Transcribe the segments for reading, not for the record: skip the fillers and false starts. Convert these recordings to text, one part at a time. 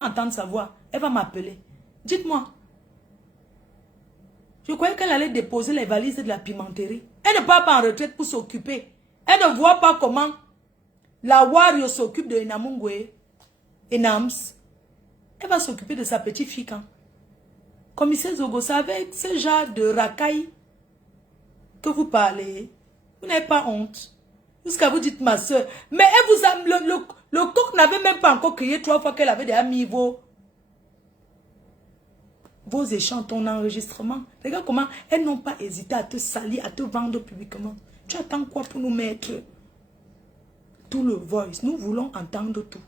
entendre sa voix. Elle va m'appeler. Dites-moi. Je croyais qu'elle allait déposer les valises de la pimenterie. Elle ne part pas en retraite pour s'occuper. Elle ne voit pas comment la Wario s'occupe de Enamungwe, Enams. Elle va s'occuper de sa petite fille quand. Commissaire Zogo, c'est avec ce genre de racaille que vous parlez. Vous n'avez pas honte. Jusqu'à vous dites ma soeur. Mais elle vous a, le coq n'avait même pas encore crié 3 fois qu'elle avait déjà mis vos échanges, ton enregistrement. Regarde comment elles n'ont pas hésité à te salir, à te vendre publiquement. Tu attends quoi pour nous mettre tout le voice? Nous voulons entendre tout.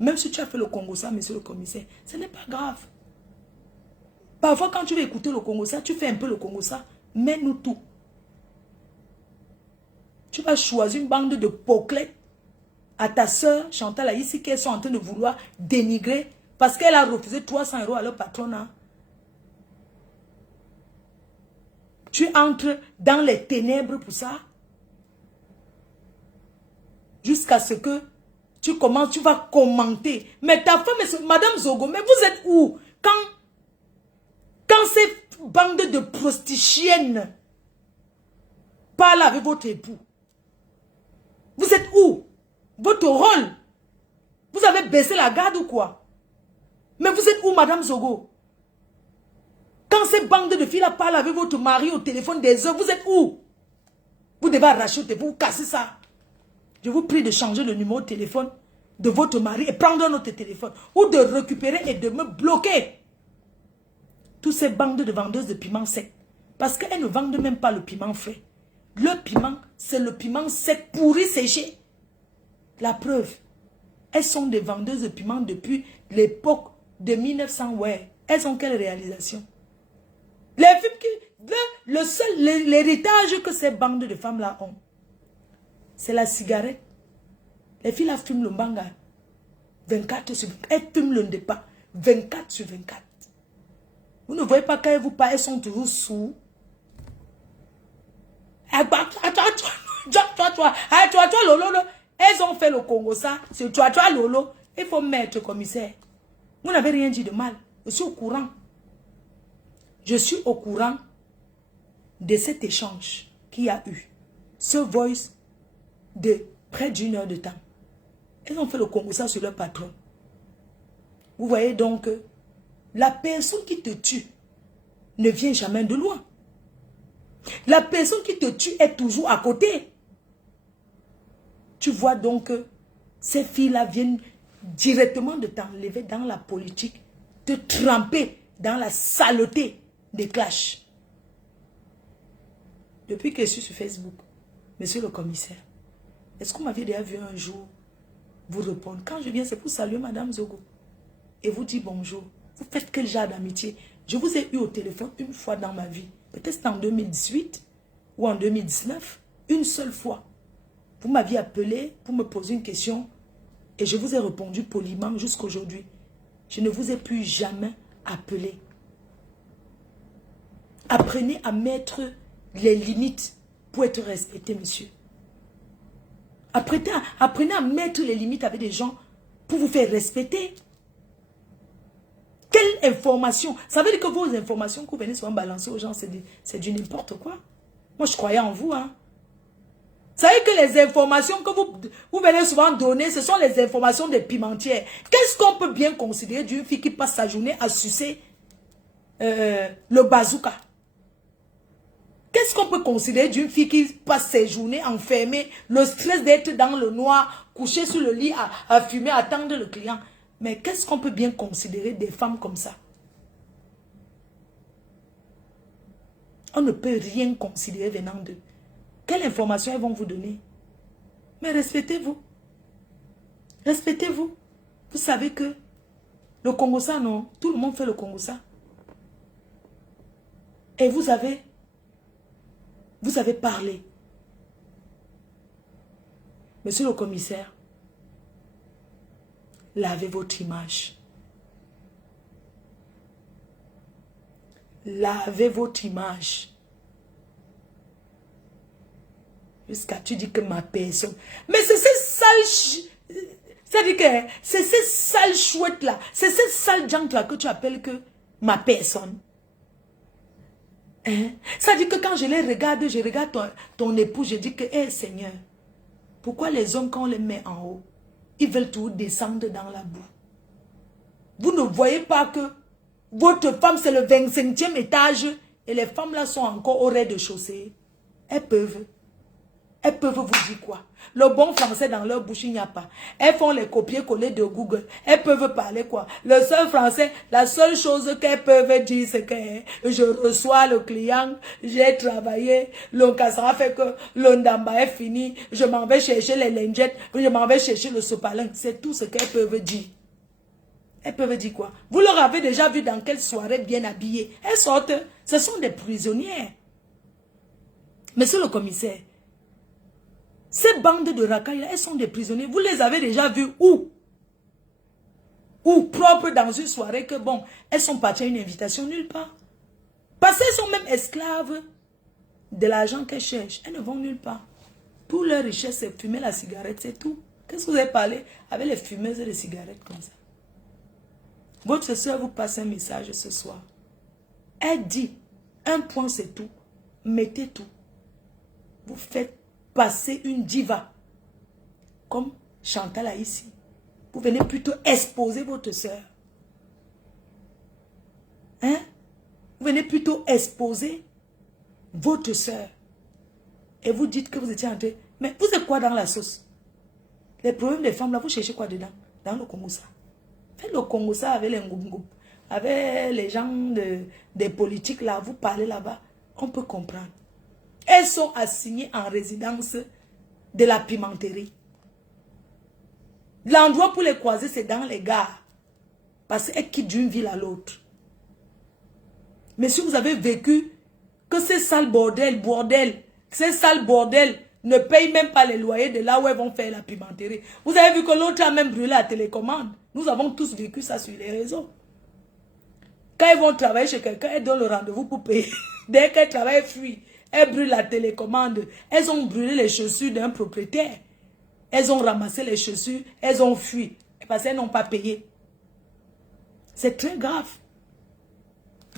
Même si tu as fait le Congo ça, monsieur le commissaire, ce n'est pas grave. Parfois, quand tu veux écouter le Congo ça, tu fais un peu le Congo ça, mets-nous tout. Tu vas choisir une bande de poclettes à ta soeur Chantal ici qu'elles sont en train de vouloir dénigrer parce qu'elle a refusé 300 € à leur patronat. Tu entres dans les ténèbres pour ça. Jusqu'à ce que tu commences, tu vas commenter. Mais ta femme, Madame Zogo, mais vous êtes où? Quand ces bandes de prostituées parlent avec votre époux, vous êtes où? Votre rôle? Vous avez baissé la garde ou quoi? Mais vous êtes où, Madame Zogo? Quand ces bandes de filles parlent avec votre mari au téléphone des heures, vous êtes où? Vous devez arracher le téléphone, vous casser ça. Je vous prie de changer le numéro de téléphone de votre mari et prendre notre téléphone. Ou de récupérer et de me bloquer. Tous ces bandes de vendeuses de piment sec. Parce qu'elles ne vendent même pas le piment frais. Le piment, c'est le piment sec pourri séché. La preuve, elles sont des vendeuses de piment depuis l'époque de 1900. Ouais. Elles ont quelle réalisation? Les films qui... l'héritage que ces bandes de femmes-là ont, c'est la cigarette. Les filles là fument le mbanga 24 sur 24. Elles fument le départ 24 sur 24. Vous ne voyez pas quand elles vous parlent, elles sont toujours sous. Elles ont fait le Congo ça. C'est toi, Lolo. Il faut mettre commissaire. Vous n'avez rien dit de mal. Je suis au courant. Je suis au courant de cet échange qu'il y a eu. Ce voice de près d'1 heure de temps. Elles ont fait le Congo ça sur leur patron. Vous voyez donc, la personne qui te tue ne vient jamais de loin. La personne qui te tue est toujours à côté. Tu vois donc que ces filles-là viennent directement de t'enlever dans la politique, te tremper dans la saleté des clashs. Depuis que je suis sur Facebook, monsieur le commissaire, est-ce que vous m'aviez déjà vu un jour vous répondre? Quand je viens, c'est pour saluer Madame Zogo et vous dire bonjour. Vous faites quel genre d'amitié? Je vous ai eu au téléphone une fois dans ma vie. Peut-être en 2018 ou en 2019. Une seule fois. Vous m'aviez appelé pour me poser une question et je vous ai répondu poliment jusqu'à aujourd'hui. Je ne vous ai plus jamais appelé. Apprenez à mettre les limites pour être respecté, monsieur. Apprenez à mettre les limites avec des gens pour vous faire respecter. Quelle information? Ça veut dire que vos informations que vous venez souvent balancer aux gens, c'est du n'importe quoi. Moi, je croyais en vous. Hein. Vous savez que les informations que vous venez souvent donner, ce sont les informations des pimentières. Qu'est-ce qu'on peut bien considérer d'une fille qui passe sa journée à sucer le bazooka? Qu'est-ce qu'on peut considérer d'une fille qui passe ses journées enfermée, le stress d'être dans le noir, couché sur le lit à fumer, attendre le client? Mais qu'est-ce qu'on peut bien considérer des femmes comme ça? On ne peut rien considérer venant d'eux. Quelle information elles vont vous donner? Mais respectez-vous. Respectez-vous. Vous savez que le Congo-ça, non? Tout le monde fait le Congo-ça. Et vous avez parlé. Monsieur le commissaire, lavez votre image. Lavez votre image. Jusqu'à tu dis que ma personne. Mais c'est ces C'est-à-dire que c'est ces sales chouettes-là, c'est ces sales gens-là que tu appelles que ma personne. Hein? C'est-à-dire que quand je les regarde, je regarde ton époux, je dis que, hé Seigneur, pourquoi les hommes, quand on les met en haut, ils veulent tout descendre dans la boue? Vous ne voyez pas que votre femme, c'est le 25e étage et les femmes là sont encore au rez-de-chaussée. Elles peuvent vous dire quoi? Le bon français dans leur bouche, il n'y a pas. Elles font les copier-coller de Google. Elles peuvent parler quoi? Le seul français, la seule chose qu'elles peuvent dire, c'est que je reçois le client, j'ai travaillé, le cassera fait que l'ondamba est fini, je m'en vais chercher les lingettes, je m'en vais chercher le sopalin. C'est tout ce qu'elles peuvent dire. Elles peuvent dire quoi? Vous leur avez déjà vu dans quelle soirée bien habillée? Elles sortent, ce sont des prisonnières. Monsieur le commissaire, ces bandes de racailles, elles sont des prisonniers. Vous les avez déjà vues où? Ou propres dans une soirée que bon, elles sont parties à une invitation nulle part. Parce qu'elles sont même esclaves de l'argent qu'elles cherchent. Elles ne vont nulle part. Toute leur richesse, c'est fumer la cigarette, c'est tout. Qu'est-ce que vous avez parlé avec les fumeuses de cigarettes comme ça? Votre soeur vous passe un message ce soir. Elle dit, un point c'est tout. Mettez tout. Vous faites passer une diva. Comme Chantal a ici. Vous venez plutôt exposer votre soeur. Hein? Vous venez plutôt exposer votre soeur. Et vous dites que vous étiez en train... Mais vous êtes quoi dans la sauce? Les problèmes des femmes là, vous cherchez quoi dedans? Dans le Congo ça. Faites le Congo ça avec les Ngoum. Avec les gens des politiques là, vous parlez là-bas. On peut comprendre. Elles sont assignées en résidence de la pimenterie. L'endroit pour les croiser, c'est dans les gares. Parce qu'elles quittent d'une ville à l'autre. Mais si vous avez vécu que ces sales bordels, ces sales bordels ne payent même pas les loyers de là où elles vont faire la pimenterie. Vous avez vu que l'autre a même brûlé la télécommande. Nous avons tous vécu ça sur les réseaux. Quand elles vont travailler chez quelqu'un, elles donnent le rendez-vous pour payer. Dès qu'elles travaillent, elles fuient. Elles brûlent la télécommande. Elles ont brûlé les chaussures d'un propriétaire. Elles ont ramassé les chaussures. Elles ont fui. Parce qu'elles n'ont pas payé. C'est très grave.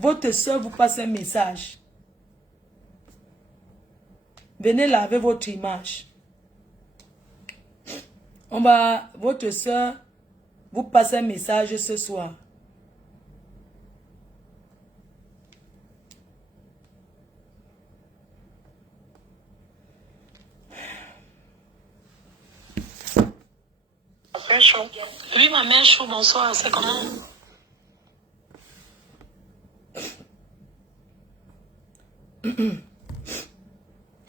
Votre soeur vous passe un message. Venez laver votre image. Votre soeur vous passe un message ce soir. Chaud. Oui, ma mère chaud, bonsoir, c'est comment? Vous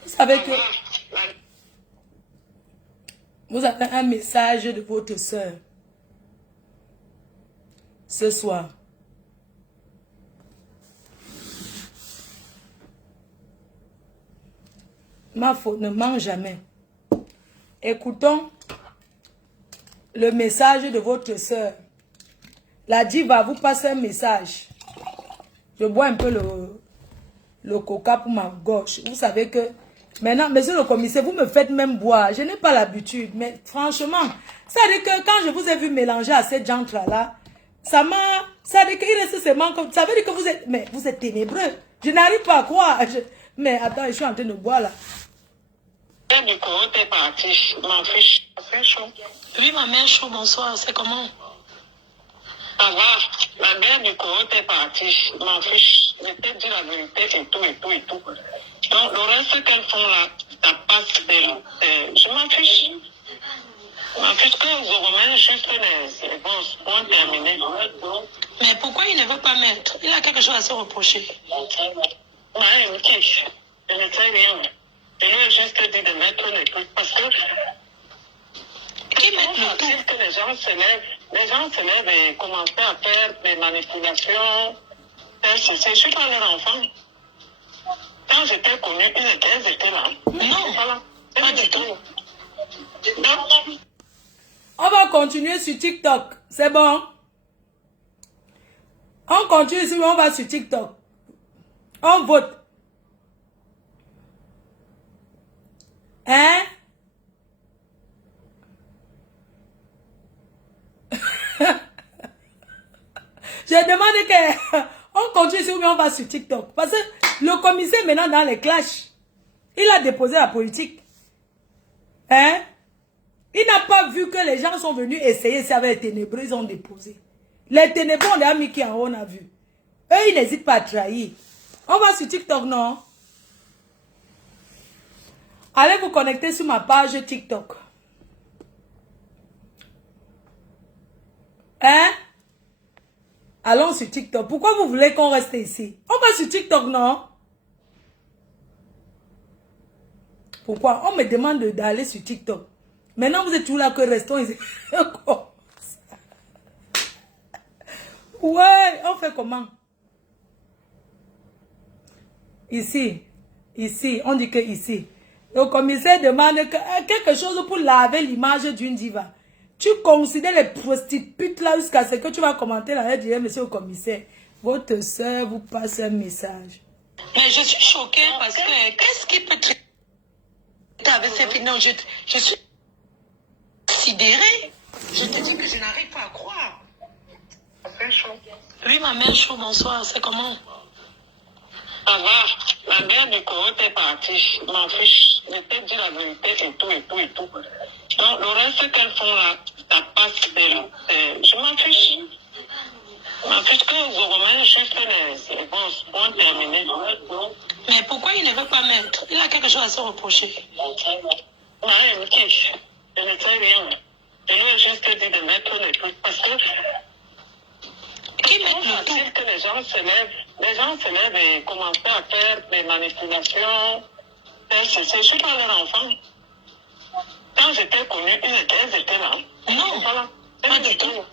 savez que vous avez un message de votre soeur ce soir. Ma faute ne ment jamais. Écoutons le message de votre soeur. La diva vous passe un message. Je bois un peu le coca pour ma gauche. Vous savez que maintenant, monsieur le commissaire, vous me faites même boire. Je n'ai pas l'habitude. Mais franchement, ça veut dire que quand je vous ai vu mélanger à cette jantre-là, ça veut dire qu'il reste seulement comme... Ça veut dire que vous êtes... Mais vous êtes ténébreux. Je n'arrive pas à croire. Mais attends, je suis en train de boire là. Du coup, t'es parti, m'en fiche. C'est chaud. Oui, ma mère chaud, bonsoir, c'est comment? Ça va, la mère du Congo t'es partie, m'en fiche. Je t'ai dit la vérité et tout, et tout, et tout. Donc, le reste qu'elles font là, ça passe je m'en fiche. Je m'en fiche que je remets juste les bons points terminés. Mais pourquoi il ne veut pas mettre? Il a quelque chose à se reprocher. Ouais, ok. Je ne sais rien. Je lui ai juste dit de mettre les trucs parce que... Qui met le tout? Que les gens se lèvent et commencent à faire des manipulations. C'est surtout à leurs enfants. Quand j'étais connue, elles étaient là. Non, voilà. Pas du tout. Donc, on va continuer sur TikTok. C'est bon? On continue ici, on va sur TikTok. On vote. Hein? Je demande qu'on continue ici ou bien on va sur TikTok. Parce que le commissaire maintenant dans les clashs, il a déposé la politique. Hein? Il n'a pas vu que les gens sont venus essayer, c'est avec les ténébreux, ils ont déposé. Les ténébreux, on a mis qui en haut, on a vu. Eux, ils n'hésitent pas à trahir. On va sur TikTok, non? Allez vous connecter sur ma page TikTok. Hein? Allons sur TikTok. Pourquoi vous voulez qu'on reste ici? On va sur TikTok, non? Pourquoi? On me demande d'aller sur TikTok. Maintenant, vous êtes toujours là que restons ici. Ouais, on fait comment? Ici, on dit que ici. Le commissaire demande quelque chose pour laver l'image d'une diva. Tu considères les prostituées là jusqu'à ce que tu vas commenter là et dire, monsieur le commissaire, votre soeur vous passe un message. Mais je suis choquée parce que qu'est-ce qui peut traiter avec ces filles? Non, je suis sidérée. Je te dis que je n'arrive pas à croire. Oui, ma mère chaud, bonsoir, c'est comment? Ça va, la mère du Congo est partie, je m'en fiche, je t'ai dit la vérité et tout. Donc, le reste qu'elles font là, ça passe, je m'en fiche. Je m'en fiche que je remets juste les bons points terminés. Mais pourquoi il ne veut pas mettre? Il a quelque chose à se reprocher. Non, il me kiffe. Je ne sais rien. Je lui ai juste dit de mettre les trucs parce que qui met le tout que les gens se lèvent et commencent à faire des manipulations. Je suis pas leur enfant. Quand j'étais connue, elles étaient là. Non, voilà. Pas du tout.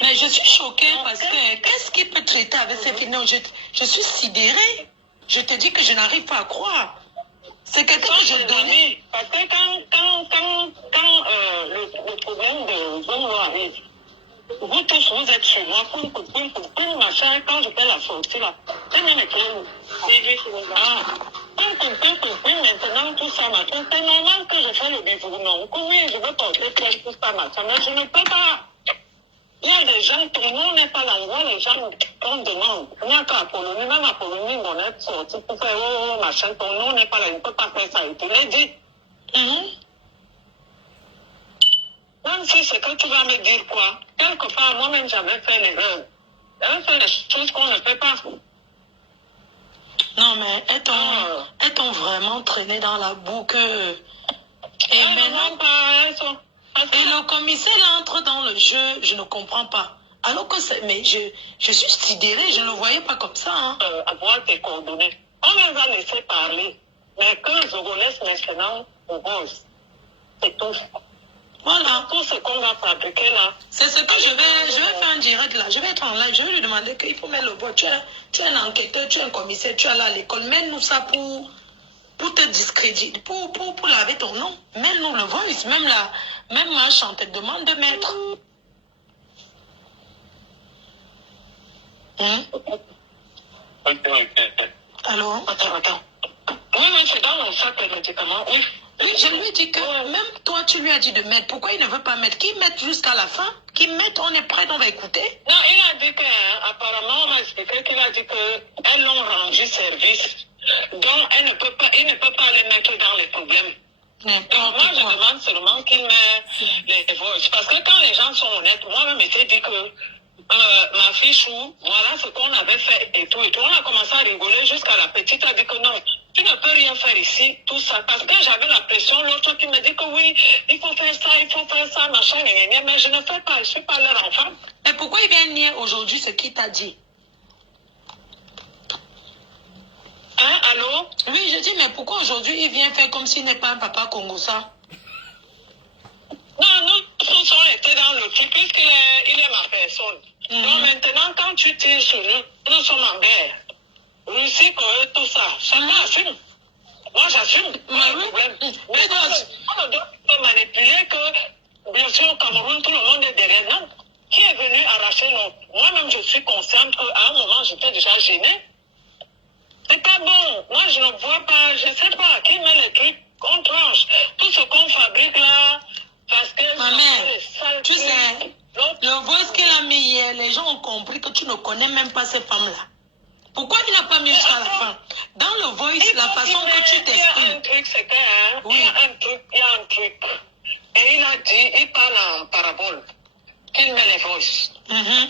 Mais je suis choquée parce que qu'est-ce qui peut traiter avec ces filles? Non, je suis sidérée. Je te dis que je n'arrive pas à croire. C'est quelqu'un que je donnais. Parce que quand le problème de Zongo arrive, vous tous, vous êtes chez moi, pour machin, quand je fais la sortie là, c'est même écrit. Maintenant, tout ça, machin, c'est normal que je fais le bisou, non? Oui, je veux porter plainte, tout ça, machin, mais je ne peux pas. Il y a des gens, ton nom n'est pas là, il y a les gens qu'on demande. Il n'y a qu'à Apollonie, même Apollonie, on est sorti pour faire, oh, machin, ton nom n'est pas là, il ne peut pas faire ça, il te l'a dit. Même si c'est que tu vas me dire quoi, quelque part, moi-même, j'avais fait l'erreur. J'avais fait des choses qu'on ne fait pas. Non, mais est-on vraiment traîné dans la boucle? Et maintenant, et le commissaire entre dans le jeu, je ne comprends pas. Alors que c'est, mais je suis sidérée, je ne le voyais pas comme ça. Hein. Avoir tes coordonnées. On les a laissés parler, mais que Zogo laisse maintenant au boss. C'est tout. Voilà. Tout ce qu'on va fabriquer là. C'est ce que je vais faire en direct là. Je vais être en live, je vais lui demander qu'il faut mettre le boss. Tu es un enquêteur, tu es un commissaire, tu es là à l'école. Mets-nous ça pour te discréditer, pour laver ton nom. Mets-nous le voice, même ma chante demande de mettre. Alors, attends. Oui, c'est dans mon sac de médicaments, oui. Oui, je lui ai dit que même toi, tu lui as dit de mettre. Pourquoi il ne veut pas mettre? Qu'il mette jusqu'à la fin. Qu'il mette, on est prêt, on va écouter. Non, il a dit que, apparemment, on m'a expliqué qu'il a dit qu'elles l'ont rendu service. Donc, il ne peut pas les mettre dans les problèmes. Donc, moi, je demande seulement qu'il met les voices. Parce que quand les gens sont honnêtes, moi-même, je t'ai dit que ma fille Chou, voilà ce qu'on avait fait et tout. On a commencé à rigoler jusqu'à la petite a dit que non, tu ne peux rien faire ici, tout ça. Parce que j'avais la pression, l'autre qui me dit que oui, il faut faire ça, machin, mais je ne fais pas, je ne suis pas leur enfant. Mais pourquoi il vient nier aujourd'hui ce qu'il t'a dit? Hein, allô? Oui, je dis, mais pourquoi aujourd'hui il vient faire comme s'il n'est pas un papa congosa? Non, nous sommes restés dans le truc puisqu'il est ma personne. Donc maintenant, quand tu tires sur nous sommes en guerre. Russie, Corée, tout ça. Chacun assume. Moi, j'assume. Pas de problème. Mais on ne doit pas manipuler que, bien sûr, au Cameroun, tout le monde est derrière. Non. Qui est venu arracher nos... Moi-même, je suis consciente qu'à un moment, j'étais déjà gênée. C'est pas bon. Moi, je ne vois pas, je ne sais pas, qui met les trucs, on tranche. Tout ce qu'on fabrique là, parce que... Ma mère, tu sais, Le voice qu'il a mis hier, les gens ont compris que tu ne connais même pas ces femmes-là. Pourquoi il n'a pas mis ça à la fin? Dans le voice, la façon que tu t'exprimes. Il y a un truc, c'est que, hein, il y a un truc. Et il a dit, il parle en parabole, qu'il met les voices.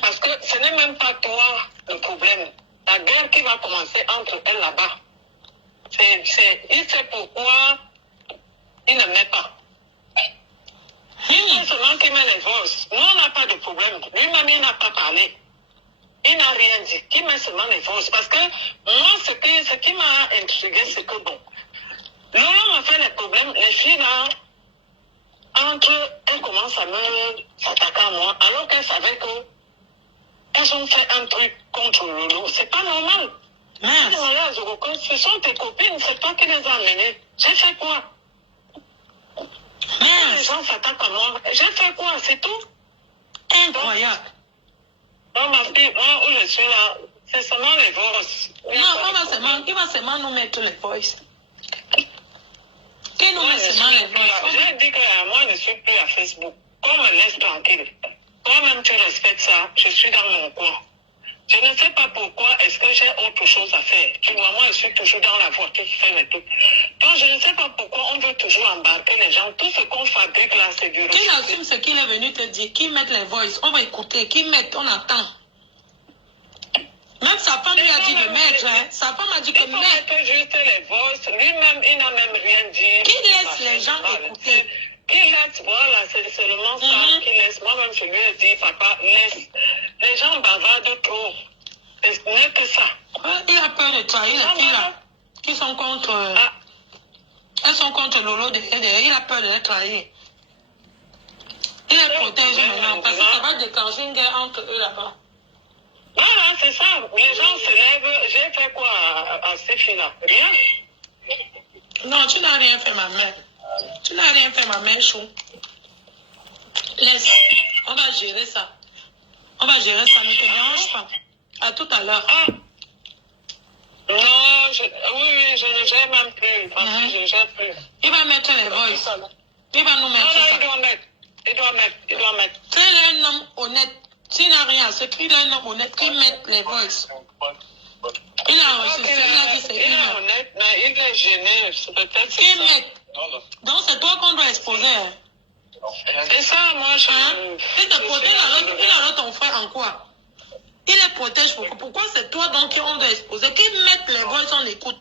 Parce que ce n'est même pas toi le problème. La guerre qui va commencer entre elles là-bas. Il sait pourquoi il ne met pas. Il seulement qui met les voices. Nous, on n'a pas de problème. Lui-même, il n'a pas parlé. Il n'a rien dit. Qui met seulement les voices. Parce que moi, ce qui m'a intrigué, c'est que bon, Laurent m'a fait les problèmes. Les filles là, elles commencent à s'attaquer à moi, alors qu'elles savaient que elles ont fait un truc contre Lolo. C'est pas normal. Ce sont tes copines, c'est toi qui les as amenées. J'ai fait quoi? Les gens s'attaquent à moi. J'ai fait quoi? C'est tout. Incroyable. Non, ma fille, moi où je suis là, c'est seulement les voices. Non, il va seulement nous mettre les voices. Qui nous met seulement les voices? J'ai dit que moi, je ne suis plus à Facebook. Qu'on me laisse tranquille. Toi-même, tu respectes ça. Je suis dans mon coin. Je ne sais pas pourquoi est-ce que j'ai autre chose à faire. Tu vois, moi, je suis toujours dans la voiture qui fait les trucs. Donc, je ne sais pas pourquoi on veut toujours embarquer les gens. Tout ce qu'on fabrique là, c'est du Qui assume ce qu'il est venu te dire? Qui met les voices? On va écouter. Qui met? On attend. Même sa femme lui a dit de mettre. Hein. Sa femme a dit que mettre. Il faut mettre juste les voices. Lui-même, il n'a même rien dit. Qui laisse les gens écouter? Qui laisse, voilà, c'est seulement ça qui laisse. Moi-même, je lui ai dit, papa, laisse. Les gens bavardent trop. Ce n'est que ça. Il a peur de trahir les filles là. Qui sont contre. Elles sont contre Lolo derrière. Il a peur de les trahir. Il les protège maintenant. Parce que ça va déclencher une guerre entre eux là-bas. Voilà, c'est ça. Les gens se lèvent. J'ai fait quoi à ces filles-là? Rien. Non, tu n'as rien fait, ma mère. Tu n'as rien fait, ma mère chou. Laisse. On va gérer ça. On va gérer ça. Ne te dérange pas. À tout à l'heure. Non, oui, je ne gère même plus. Parce que je ne gère plus. Il va mettre les voices. Il va nous mettre ça. Il doit mettre. Tu es un homme honnête. S'il n'a rien à se crier, il est un homme honnête qui met les voices. Il a reçu ça. Il a dit c'est il est honnête, mais il est gêné. Peut-être c'est ça. Met. Donc c'est toi qu'on doit exposer. Hein? C'est ça, moi je... Il te protège alors ton frère en quoi? Il les protège pourquoi c'est toi donc qu'on doit exposer? Qui met les voix on écoute?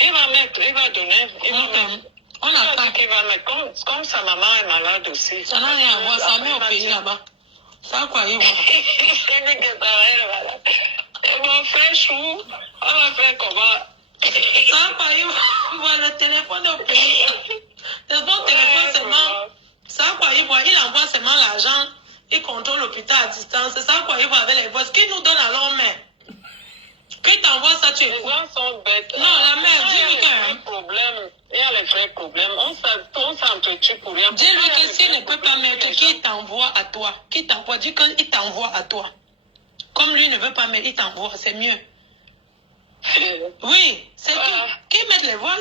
Il va mettre, il va donner, il va mettre. On attend. Il va mettre, comme sa maman est malade aussi. Ça n'a rien à voir, ça met au pays là-bas. Ça quoi, il va. Mon frère chou, on va faire comment? Ça quoi, il va le téléphone au pays. Bon téléphone seulement. Ça quoi, il envoie seulement l'argent. Il contrôle l'hôpital à distance. C'est ça quoi, il voit avec les voix. Qui nous donne alors, mais qui t'envoie ça, tu écoutes? Les gens sont bêtes. Non, la mère, dis-lui il y a les vrais problèmes. On s'entretue pour rien. Dis-lui que s'il ne peut pas mettre, qui t'envoie à toi? Qui t'envoie? Dis qu'il t'envoie à toi. Comme lui ne veut pas mettre, il t'envoie. C'est mieux. Oui, c'est tout. Qui met les voix?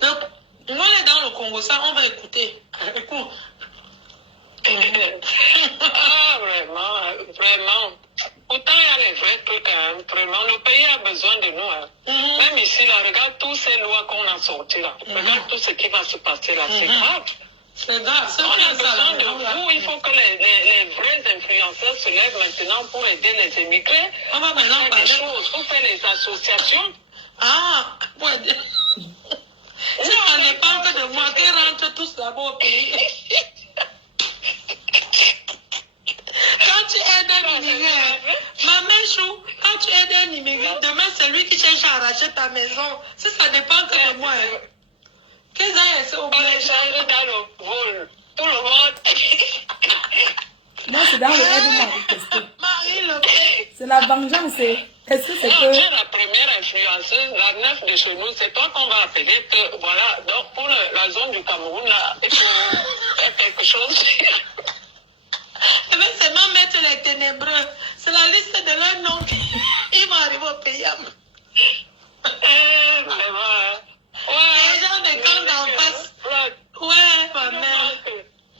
Donc, nous, on est dans le Congo, ça, on va écouter. Écoute. Vraiment. Pourtant, il y a les vrais trucs, hein, vraiment. Le pays a besoin de nous. Hein. Même ici, là, regarde toutes ces lois qu'on a sorties là. Regarde tout ce qui va se passer là. C'est grave. C'est grave. On a besoin de vous. Il faut que les vrais influenceurs se lèvent maintenant pour aider les immigrés. On va maintenant faire des choses, pour faire les associations. Ah, pour aider. Si ça dépend que de moi, qui rentre tous là-bas au pays. Quand tu aides un immigré, ma mère chou, quand tu aides un immigré, demain c'est lui qui cherche à arracher ta maison. Si ça dépend que de moi. Qu'est-ce que c'est au bout? Les gens dans le vol. Tout le monde. Non, c'est dans le aide-moi. Marie Le Pen. C'est la vengeance. Est-ce que c'est que... Tu es la première influenceuse, la neuf de chez nous. C'est toi qu'on va appeler. Voilà. Donc pour la zone du Cameroun, là, il faut faire quelque chose. Eh bien, c'est même mettre les ténébreux. C'est la liste de leurs noms. Ils vont arriver au pays. Vraiment. Les gens de camp d'en face. Ouais, ma mère.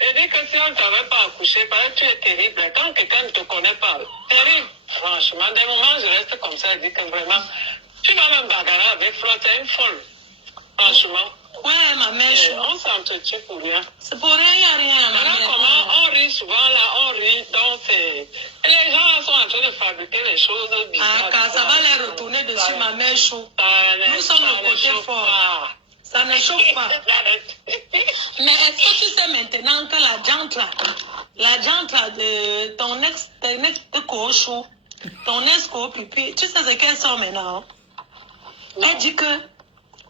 Et dit que si on ne t'avait pas accouché, parce que tu es terrible. Quand quelqu'un ne te connaît pas, terrible. Franchement, des moments, je reste comme ça, je dis que vraiment, tu vas même bagarrer avec Flo, t'es une folle. Franchement. Ouais, ma mère. On s'entretient pour rien. C'est pour rien, il n'y a rien, ma Voilà mère. comment on rit souvent là, on rit, donc c'est... Les gens sont en train de fabriquer les choses bizarres. Ah, car ça va les retourner dessus, ma mère chaud. Nous sommes le côté fort. Ça ne chauffe pas. Mais est-ce que tu sais maintenant que la jante là de ton ex de cochon, ton ex-copipi, tu sais ce qu'elle sort maintenant? Elle dit que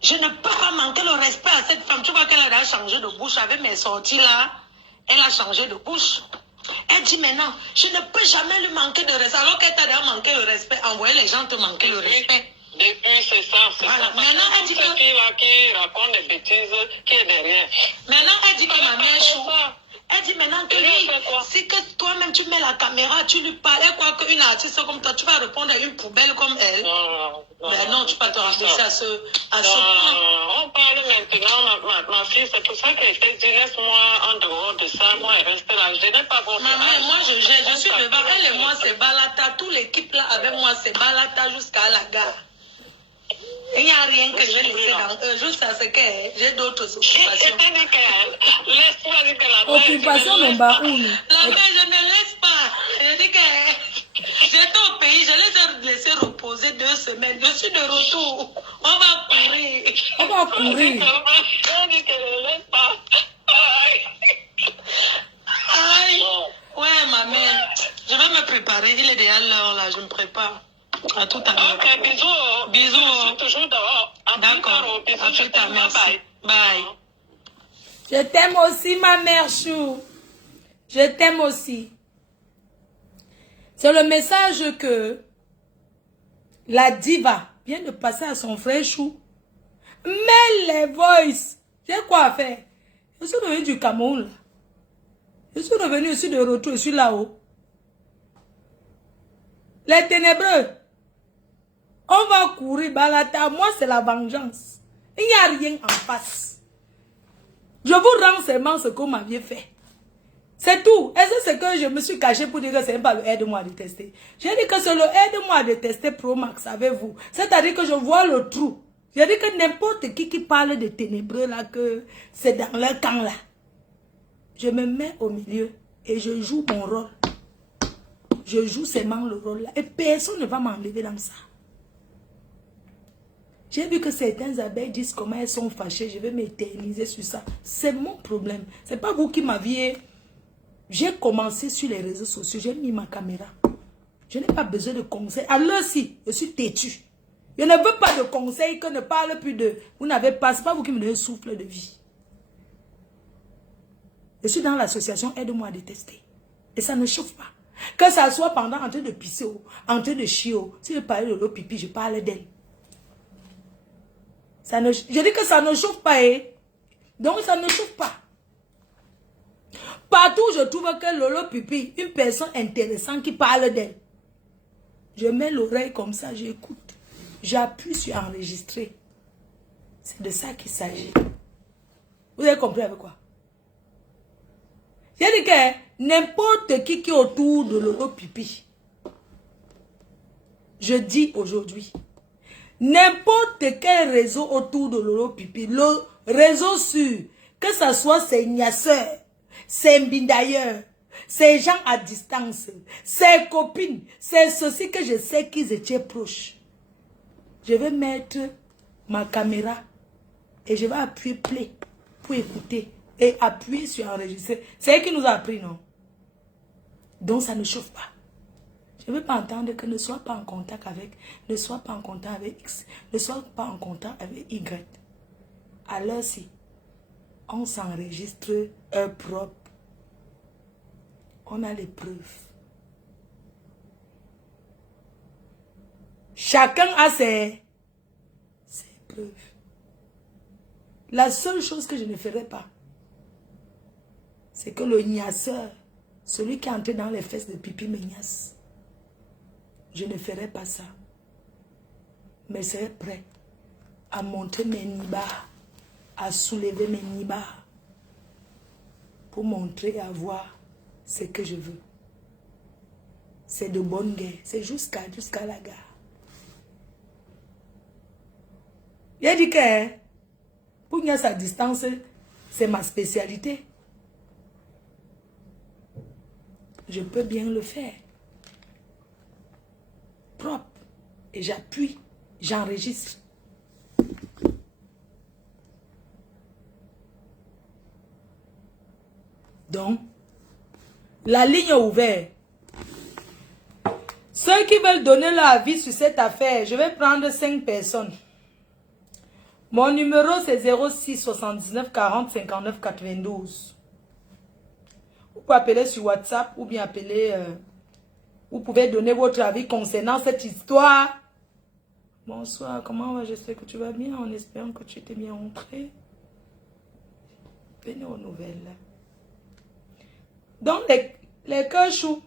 je ne peux pas manquer le respect à cette femme. Tu vois qu'elle a changé de bouche avec mes sorties là. Elle a changé de bouche. Elle dit maintenant, je ne peux jamais lui manquer de respect. Alors qu'elle t'a déjà manqué le respect, envoyer les gens te manquer le respect. Depuis, c'est ça, c'est voilà. ça. Maintenant, elle dit que... qui raconte des bêtises, qui est derrière. Maintenant, elle dit que ma mère chou. Elle dit maintenant que oui, si que toi-même tu mets la caméra, tu lui parles, elle croit qu'une artiste comme toi, tu vas répondre à une poubelle comme elle. Non, mais non, tu vas te rabaisser à ce point. On parle maintenant, ma fille, c'est pour ça qu'elle t'a dit, laisse-moi en dehors de ça, moi, elle reste là. Je n'ai pas votre maman, moi, je suis devant, elle et moi, c'est Balata, toute l'équipe là avec moi, c'est Balata jusqu'à la gare. Il n'y a rien que je laisse dans eux, juste à ce que j'ai d'autres occupations. Occupation, mais bah, où? La mère, je ne laisse pas. Je dis que j'étais au pays, je les ai laissés reposer 2 semaines. Je suis de retour. On va courir. On va courir. Aïe. Ouais, ma mère. Je vais me préparer. Il est déjà l'heure là, je me prépare. À tout à l'heure. Ok, bisous. Bisous. Toujours dehors. D'accord. À plus tard, merci. Bye. Je t'aime aussi, ma mère chou. Je t'aime aussi. C'est le message que la diva vient de passer à son frère chou. Mais les voices, j'ai quoi à faire? Je suis revenu du Cameroun. Là. Je suis revenu, je suis de retour, je suis là-haut. Les ténébreux. On va courir, balata. Moi, c'est la vengeance. Il n'y a rien en face. Je vous rends seulement ce qu'on m'avait fait. C'est tout. Est-ce que c'est que je me suis caché pour dire que ce n'est pas le aide-moi à détester? J'ai dit que c'est le aide-moi à détester Pro Max avec vous. C'est-à-dire que je vois le trou. J'ai dit que n'importe qui parle de ténébreux là, que c'est dans leur camp là. Je me mets au milieu et je joue mon rôle. Je joue seulement le rôle là. Et personne ne va m'enlever dans ça. J'ai vu que certains abeilles disent comment elles sont fâchées. Je vais m'éterniser sur ça. C'est mon problème. C'est pas vous qui m'aviez... J'ai commencé sur les réseaux sociaux. J'ai mis ma caméra. Je n'ai pas besoin de conseils. Alors si, je suis têtu. Je ne veux pas de conseils que ne parle plus de... Vous n'avez pas... C'est pas vous qui me donnez un souffle de vie. Je suis dans l'association Aide-moi à détester. Et ça ne chauffe pas. Que ça soit pendant en train de pisser, en train de chier. Si je parlais de l'eau pipi, je parle d'elle. Je dis que ça ne chauffe pas. Donc ça ne chauffe pas. Partout je trouve que Lolo Pipi, une personne intéressante qui parle d'elle. Je mets l'oreille comme ça, j'écoute. J'appuie sur enregistrer. C'est de ça qu'il s'agit. Vous avez compris avec quoi? J'ai dit que n'importe qui est autour de Lolo Pipi. Je dis aujourd'hui. N'importe quel réseau autour de Lolo Pipi, le réseau sûr, que ce soit ses gnasseurs, ses mbindailleurs, ses gens à distance, ses copines, c'est ceci que je sais qu'ils étaient proches. Je vais mettre ma caméra et je vais appuyer play pour écouter et appuyer sur enregistrer. C'est elle qui nous a appris, non? Donc ça ne chauffe pas. Je ne veux pas entendre que ne sois pas en contact avec, ne sois pas en contact avec X, ne sois pas en contact avec Y. Alors si on s'enregistre propre, on a les preuves. Chacun a ses preuves. La seule chose que je ne ferai pas, c'est que le gnasseur, celui qui est entré dans les fesses de pipi me gnasse. Je ne ferai pas ça. Mais je serai prêt à monter mes nibas, à soulever mes nibas. pour montrer et avoir ce que je veux. C'est de bonne guerre. C'est jusqu'à la gare. Il a dit que pour gagner sa distance, c'est ma spécialité. Je peux bien le faire. Propre. Et j'appuie. J'enregistre. Donc, la ligne est ouverte. Ceux qui veulent donner leur avis sur cette affaire, je vais prendre 5 personnes. Mon numéro, c'est 06 79 40 59 92. Vous pouvez appeler sur WhatsApp ou bien appeler... vous pouvez donner votre avis concernant cette histoire. Bonsoir, comment va? J'espère que tu vas bien, en espérant que tu t'es bien rentré. Venez aux nouvelles. Donc, les cœurs choux,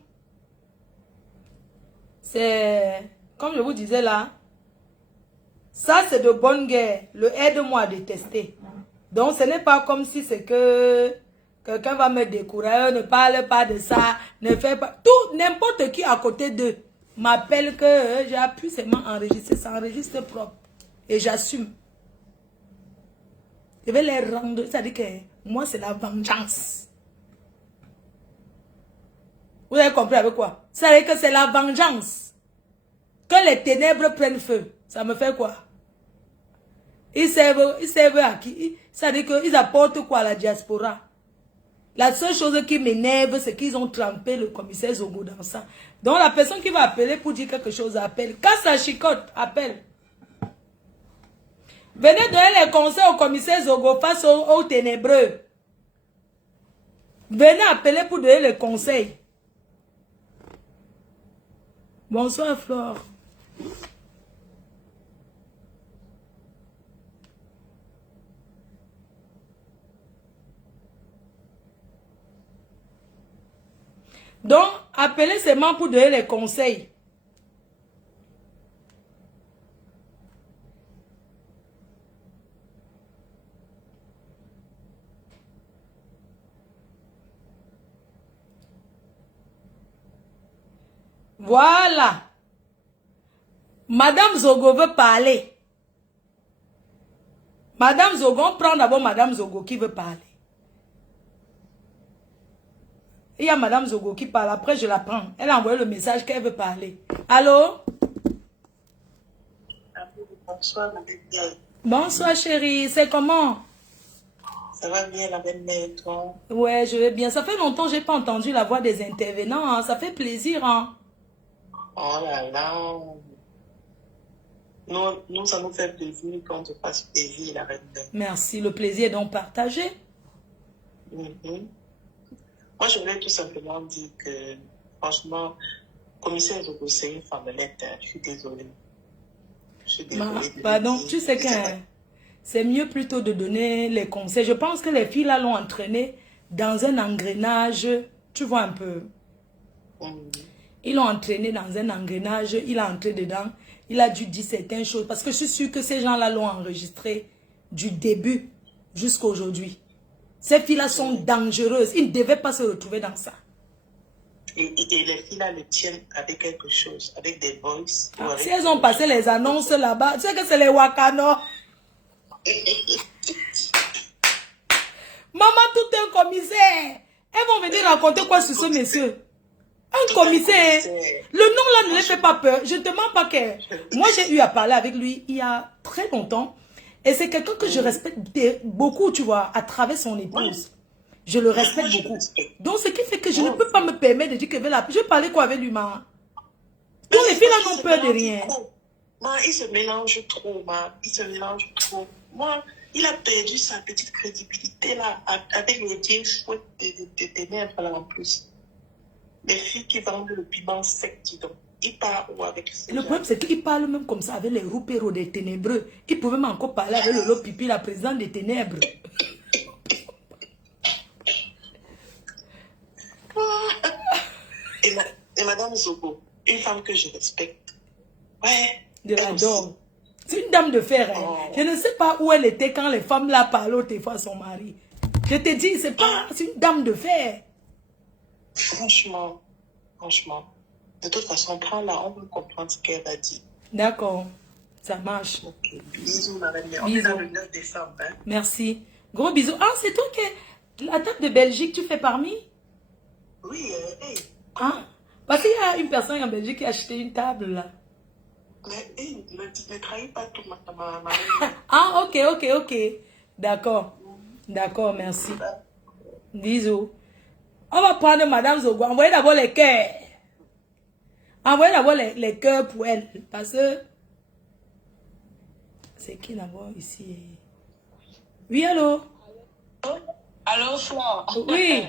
c'est, comme je vous disais là, ça c'est de bonne guerre. Le aide-moi à détester. Donc, ce n'est pas comme si c'est que quelqu'un va me décourager, ne parle pas de ça, ne fait pas. Tout, n'importe qui à côté d'eux m'appelle que j'ai appuyé seulement enregistrer, ça enregistre propre. Et j'assume. Je vais les rendre, c'est-à-dire que moi c'est la vengeance. Vous avez compris avec quoi? C'est-à-dire que c'est la vengeance. Que les ténèbres prennent feu. Ça me fait quoi? Ils servent à qui? C'est-à-dire qu'ils apportent quoi à la diaspora? La seule chose qui m'énerve, c'est qu'ils ont trempé le commissaire Zogo dans ça. Donc la personne qui va appeler pour dire quelque chose, appelle. Quand ça chicote, appelle. Venez donner les conseils au commissaire Zogo face aux ténébreux. Venez appeler pour donner les conseils. Bonsoir Flore. Donc, appelez seulement pour donner les conseils. Voilà. Madame Zogo veut parler. Madame Zogo, on prend d'abord Madame Zogo qui veut parler. Il y a Madame Zogo qui parle, après je la prends. Elle a envoyé le message qu'elle veut parler. Allô? Bonsoir, madame. Bonsoir chérie, c'est comment? Ça va bien, la belle-mère, et toi? Ouais, je vais bien. Ça fait longtemps que je n'ai pas entendu la voix des intervenants. Hein. Ça fait plaisir. Hein. Oh là là. Nous, ça nous fait plaisir qu'on te fasse plaisir, la reine-mère. Merci, le plaisir est donc partagé. Moi, je voulais tout simplement dire que, franchement, commissaire Zogo, c'est une femmelette. Je suis désolée. Je suis désolée. Pardon, tu sais que c'est mieux plutôt de donner les conseils. Je pense que les filles là l'ont entraîné dans un engrenage, tu vois un peu. Ils l'ont entraîné dans un engrenage, il a entré dedans, il a dû dire certaines choses. Parce que je suis sûre que ces gens-là l'ont enregistré du début jusqu'à aujourd'hui. Ces filles-là sont dangereuses. Ils ne devaient pas se retrouver dans ça. Et les filles-là le tiennent avec quelque chose, avec des voices. Ah, si elles ont passé les annonces là-bas, tu sais que c'est les Wakano. Maman, tout un commissaire. Elles vont venir raconter quoi sur ce monsieur? Un commissaire. Le nom là ne les fait pas peur. Je ne te mens pas que... Moi, j'ai eu à parler avec lui il y a très longtemps. Et c'est quelqu'un que je respecte beaucoup, tu vois, à travers son épouse. Je le respecte beaucoup. Donc, ce qui fait que je ne peux pas me permettre de dire que je vais parler quoi avec lui, ma. Donc, les filles là n'ont peur de rien. Il se mélange trop, il se mélange trop. Moi, il a perdu sa petite crédibilité là, avec les vieilles fouettes de ténèbres là en plus. Les filles qui vendent le piment sec, dis donc. Il parle ou avec le problème, c'est qu'il parle même comme ça avec les roupéros des ténébreux. Il pouvait même encore parler avec le Pipi, la présidente des ténèbres. Et Madame Zogo, une femme que je respecte. Ouais. Je l'adore. C'est une dame de fer. Hein. Je ne sais pas où elle était quand les femmes là parlaient au téléphone à son mari. Je te dis, c'est pas... C'est une dame de fer. Franchement. De toute façon, prends-la, on va comprendre ce qu'elle va dire. D'accord. Ça marche. Ok, bisous, ma reine. On est dans le 9 décembre. Hein? Merci. Gros bisous. Ah, c'est toi qui... La table de Belgique, tu fais parmi? Oui, hey. Ah, parce qu'il y a une personne en Belgique qui a acheté une table, là. Mais hey, ne trahis pas tout ma Ah, ok. D'accord. D'accord, merci. Bisous. On va prendre Madame Zogo. Envoyez d'abord les cœurs. Envoyez d'abord les cœurs pour elle. Parce que... C'est qui d'abord ici? Oui, allô? Allô, Flore? Oui.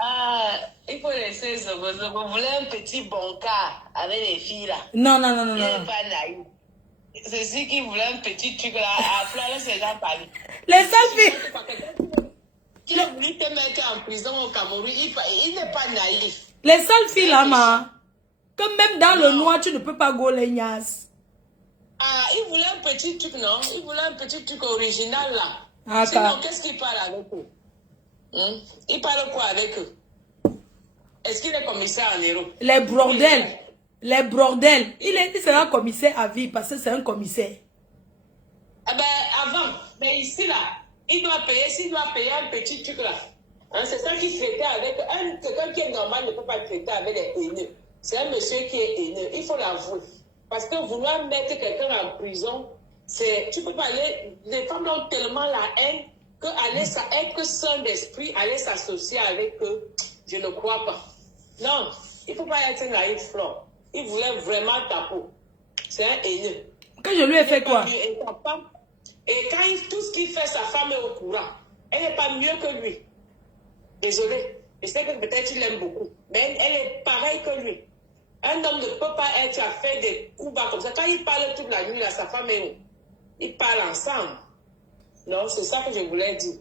Ah, il faut laisser Zogo. Zogo voulait un petit boncard avec les filles là. Non. Il n'est pas naïf. C'est celui qui voulait un petit truc là. À Flore, c'est déjà parlé. Les seules filles. Il a voulu te mettre en prison au Cameroun. Il n'est pas naïf. Les seules filles là, ma. Que même dans le noir, tu ne peux pas go les nias. Ah, il voulait un petit truc, non? Il voulait un petit truc original là. Ah, sinon, qu'est-ce qu'il parle avec eux? Il parle quoi avec eux? Est-ce qu'il est commissaire en héros? Les bordels. Il sera commissaire à vie parce que c'est un commissaire. Eh ben, avant. Mais ici là, il doit payer, s'il doit payer un petit truc là. Hein, c'est ça qui traitait avec quelqu'un qui est normal ne peut pas traiter avec les haineux. C'est un monsieur qui est haineux. Il faut l'avouer. Parce que vouloir mettre quelqu'un en prison, tu peux pas aller. Les femmes ont tellement la haine que être sain d'esprit, aller s'associer avec eux, je ne crois pas. Non, il ne faut pas être naïf, Flore. Il voulait vraiment ta peau. C'est un haineux. Que je lui ai fait quoi? Et quand tout ce qu'il fait, sa femme est au courant. Elle n'est pas mieux que lui. Désolé. Je sais que peut-être il l'aime beaucoup. Mais elle est pareille que lui. Un homme ne peut pas être à faire des coups bas comme ça. Quand il parle toute la nuit, là, sa femme est où? Ils parlent ensemble. Non, c'est ça que je voulais dire.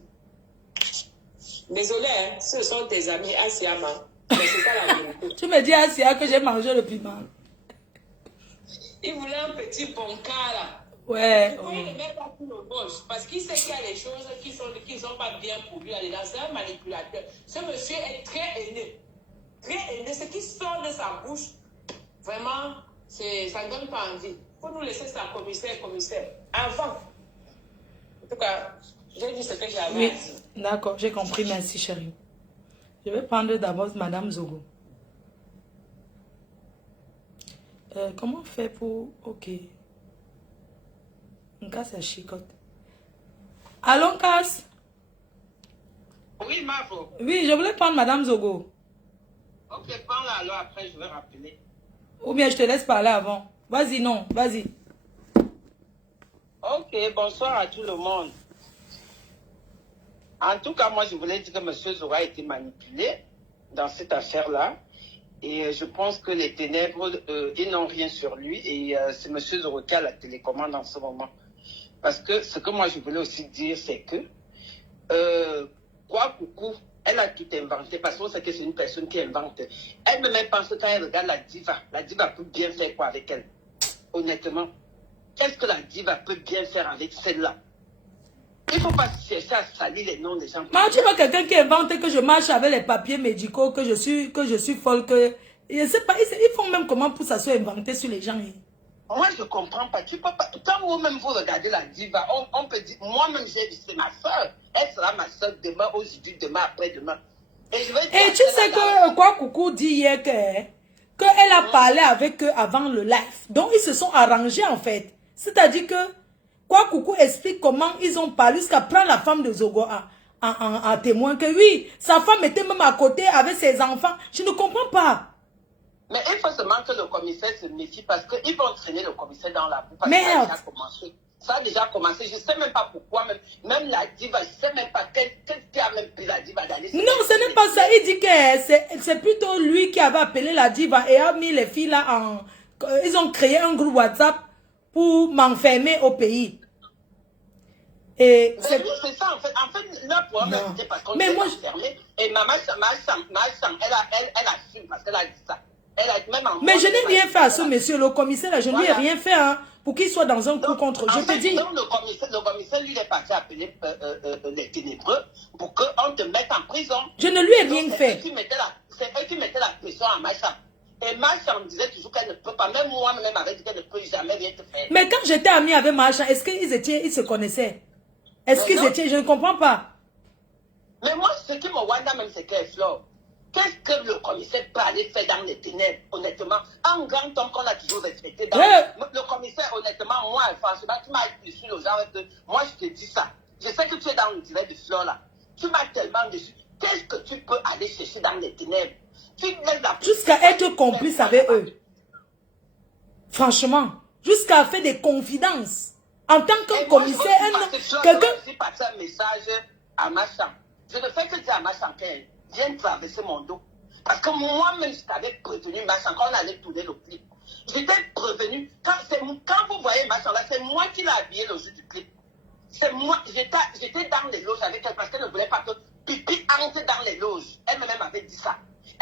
Désolé, hein, ce sont tes amis Asiama. Mais c'est ça la vérité. Tu me dis Asia que j'ai mangé le piment. Il voulait un petit boncard là. Ouais. Pourquoi il ne met pas tout le bosses? Parce qu'il sait qu'il y a des choses qui sont pas bien pour lui là-dedans. C'est un manipulateur. Ce monsieur est très haineux. Très haineux. Ce qui sort de sa bouche, vraiment, ça ne donne pas envie. Il faut nous laisser ça commissaire. Avant. En tout cas, j'ai dit ce que j'avais à dire. D'accord, j'ai compris. Merci, chérie. Je vais prendre d'abord Madame Zogo. Comment on fait pour... Ok. On casse la chicote. Allô, casse? Oui, Mavo. Oui, je voulais prendre Madame Zogo. Ok, prends-la alors, après je vais rappeler. Ou bien je te laisse parler avant. Vas-y, non, vas-y. Ok, bonsoir à tout le monde. En tout cas, moi, je voulais dire que M. Zogo a été manipulé dans cette affaire-là. Et je pense que les ténèbres, ils n'ont rien sur lui. Et c'est M. Zogo qui a la télécommande en ce moment. Parce que ce que moi, je voulais aussi dire, c'est que Coucou, elle a tout inventé. Parce qu'on sait que c'est une personne qui invente. Elle me même pense que quand elle regarde la diva peut bien faire quoi avec elle? Honnêtement, qu'est-ce que la diva peut bien faire avec celle-là? Il ne faut pas chercher à salir les noms des gens. Mais tu vois quelqu'un qui invente que je marche avec les papiers médicaux, que je suis folle, que... Je sais pas, ils font même comment pour ça soit inventé sur les gens. Moi, je ne comprends pas. Tu peux pas. Quand vous-même vous regardez la diva, on peut dire, moi-même, c'est ma soeur. Elle sera ma soeur demain, aujourd'hui, demain, après-demain. Et je vais dire. Et tu sais que quoi Coucou dit hier qu'elle a parlé avec eux avant le live. Donc, ils se sont arrangés en fait. C'est-à-dire que quoi Coucou explique comment ils ont parlé jusqu'à prendre la femme de Zogo en témoin que oui, sa femme était même à côté avec ses enfants. Je ne comprends pas. Mais il faut seulement que le commissaire se méfie parce qu'ils vont traîner le commissaire dans la boue. Parce Merde. que ça a déjà commencé. Ça a déjà commencé. Je ne sais même pas pourquoi. Même la diva, je ne sais même pas qu'est-ce qui a même pris la diva d'aller. Non, ce n'est pas ça. Il dit que c'est plutôt lui qui avait appelé la diva et a mis les filles là en... Ils ont créé un groupe WhatsApp pour m'enfermer au pays. Et c'est ça, en fait. En fait, là, pour moi, c'était parce qu'on s'est enfermé. Et ma soeur, elle assume parce qu'elle a dit ça. Elle a même mais je n'ai rien fait à ce monsieur, le commissaire, là, je ne lui ai rien fait. Hein. pour qu'il soit dans un coup contre. Je te dis. Donc, le commissaire, lui, est parti appeler les ténébreux pour qu'on te mette en prison. Je ne lui ai rien fait. C'est eux qui mettaient la pression à Macha. Et Macha me disait toujours qu'elle ne peut pas. Même moi-même, avait dit qu'elle ne peut jamais rien te faire. Mais quand j'étais amie avec Macha, est-ce qu'ils se connaissaient? Est-ce qu'ils étaient... Je ne comprends pas. Mais moi, ce qui me wanda même, c'est clair, Flore. Qu'est-ce que le commissaire peut aller faire dans les ténèbres, honnêtement? Un grand homme qu'on a toujours respecté. Le commissaire, honnêtement, moi, franchement, tu m'as déçu le genre que moi, je te dis ça. Je sais que tu es dans le direct de Flore, là. Tu m'as tellement déçu. Qu'est-ce que tu peux aller chercher dans les ténèbres? Jusqu'à être complice avec eux. Franchement. Jusqu'à faire des confidences. En tant que commissaire, quelqu'un... Je passer un message à ma chambre. Je ne fais que dire à ma chambre qu'elle vient traverser mon dos. Parce que moi-même, je t'avais prévenu, ma chambre, quand on allait tourner le clip. Je t'ai prévenu. Quand vous voyez ma chambre là, c'est moi qui l'ai habillé le jour du clip. C'est moi. J'étais dans les loges avec elle parce qu'elle ne voulait pas que Pipi entre dans les loges. Elle-même avait dit ça.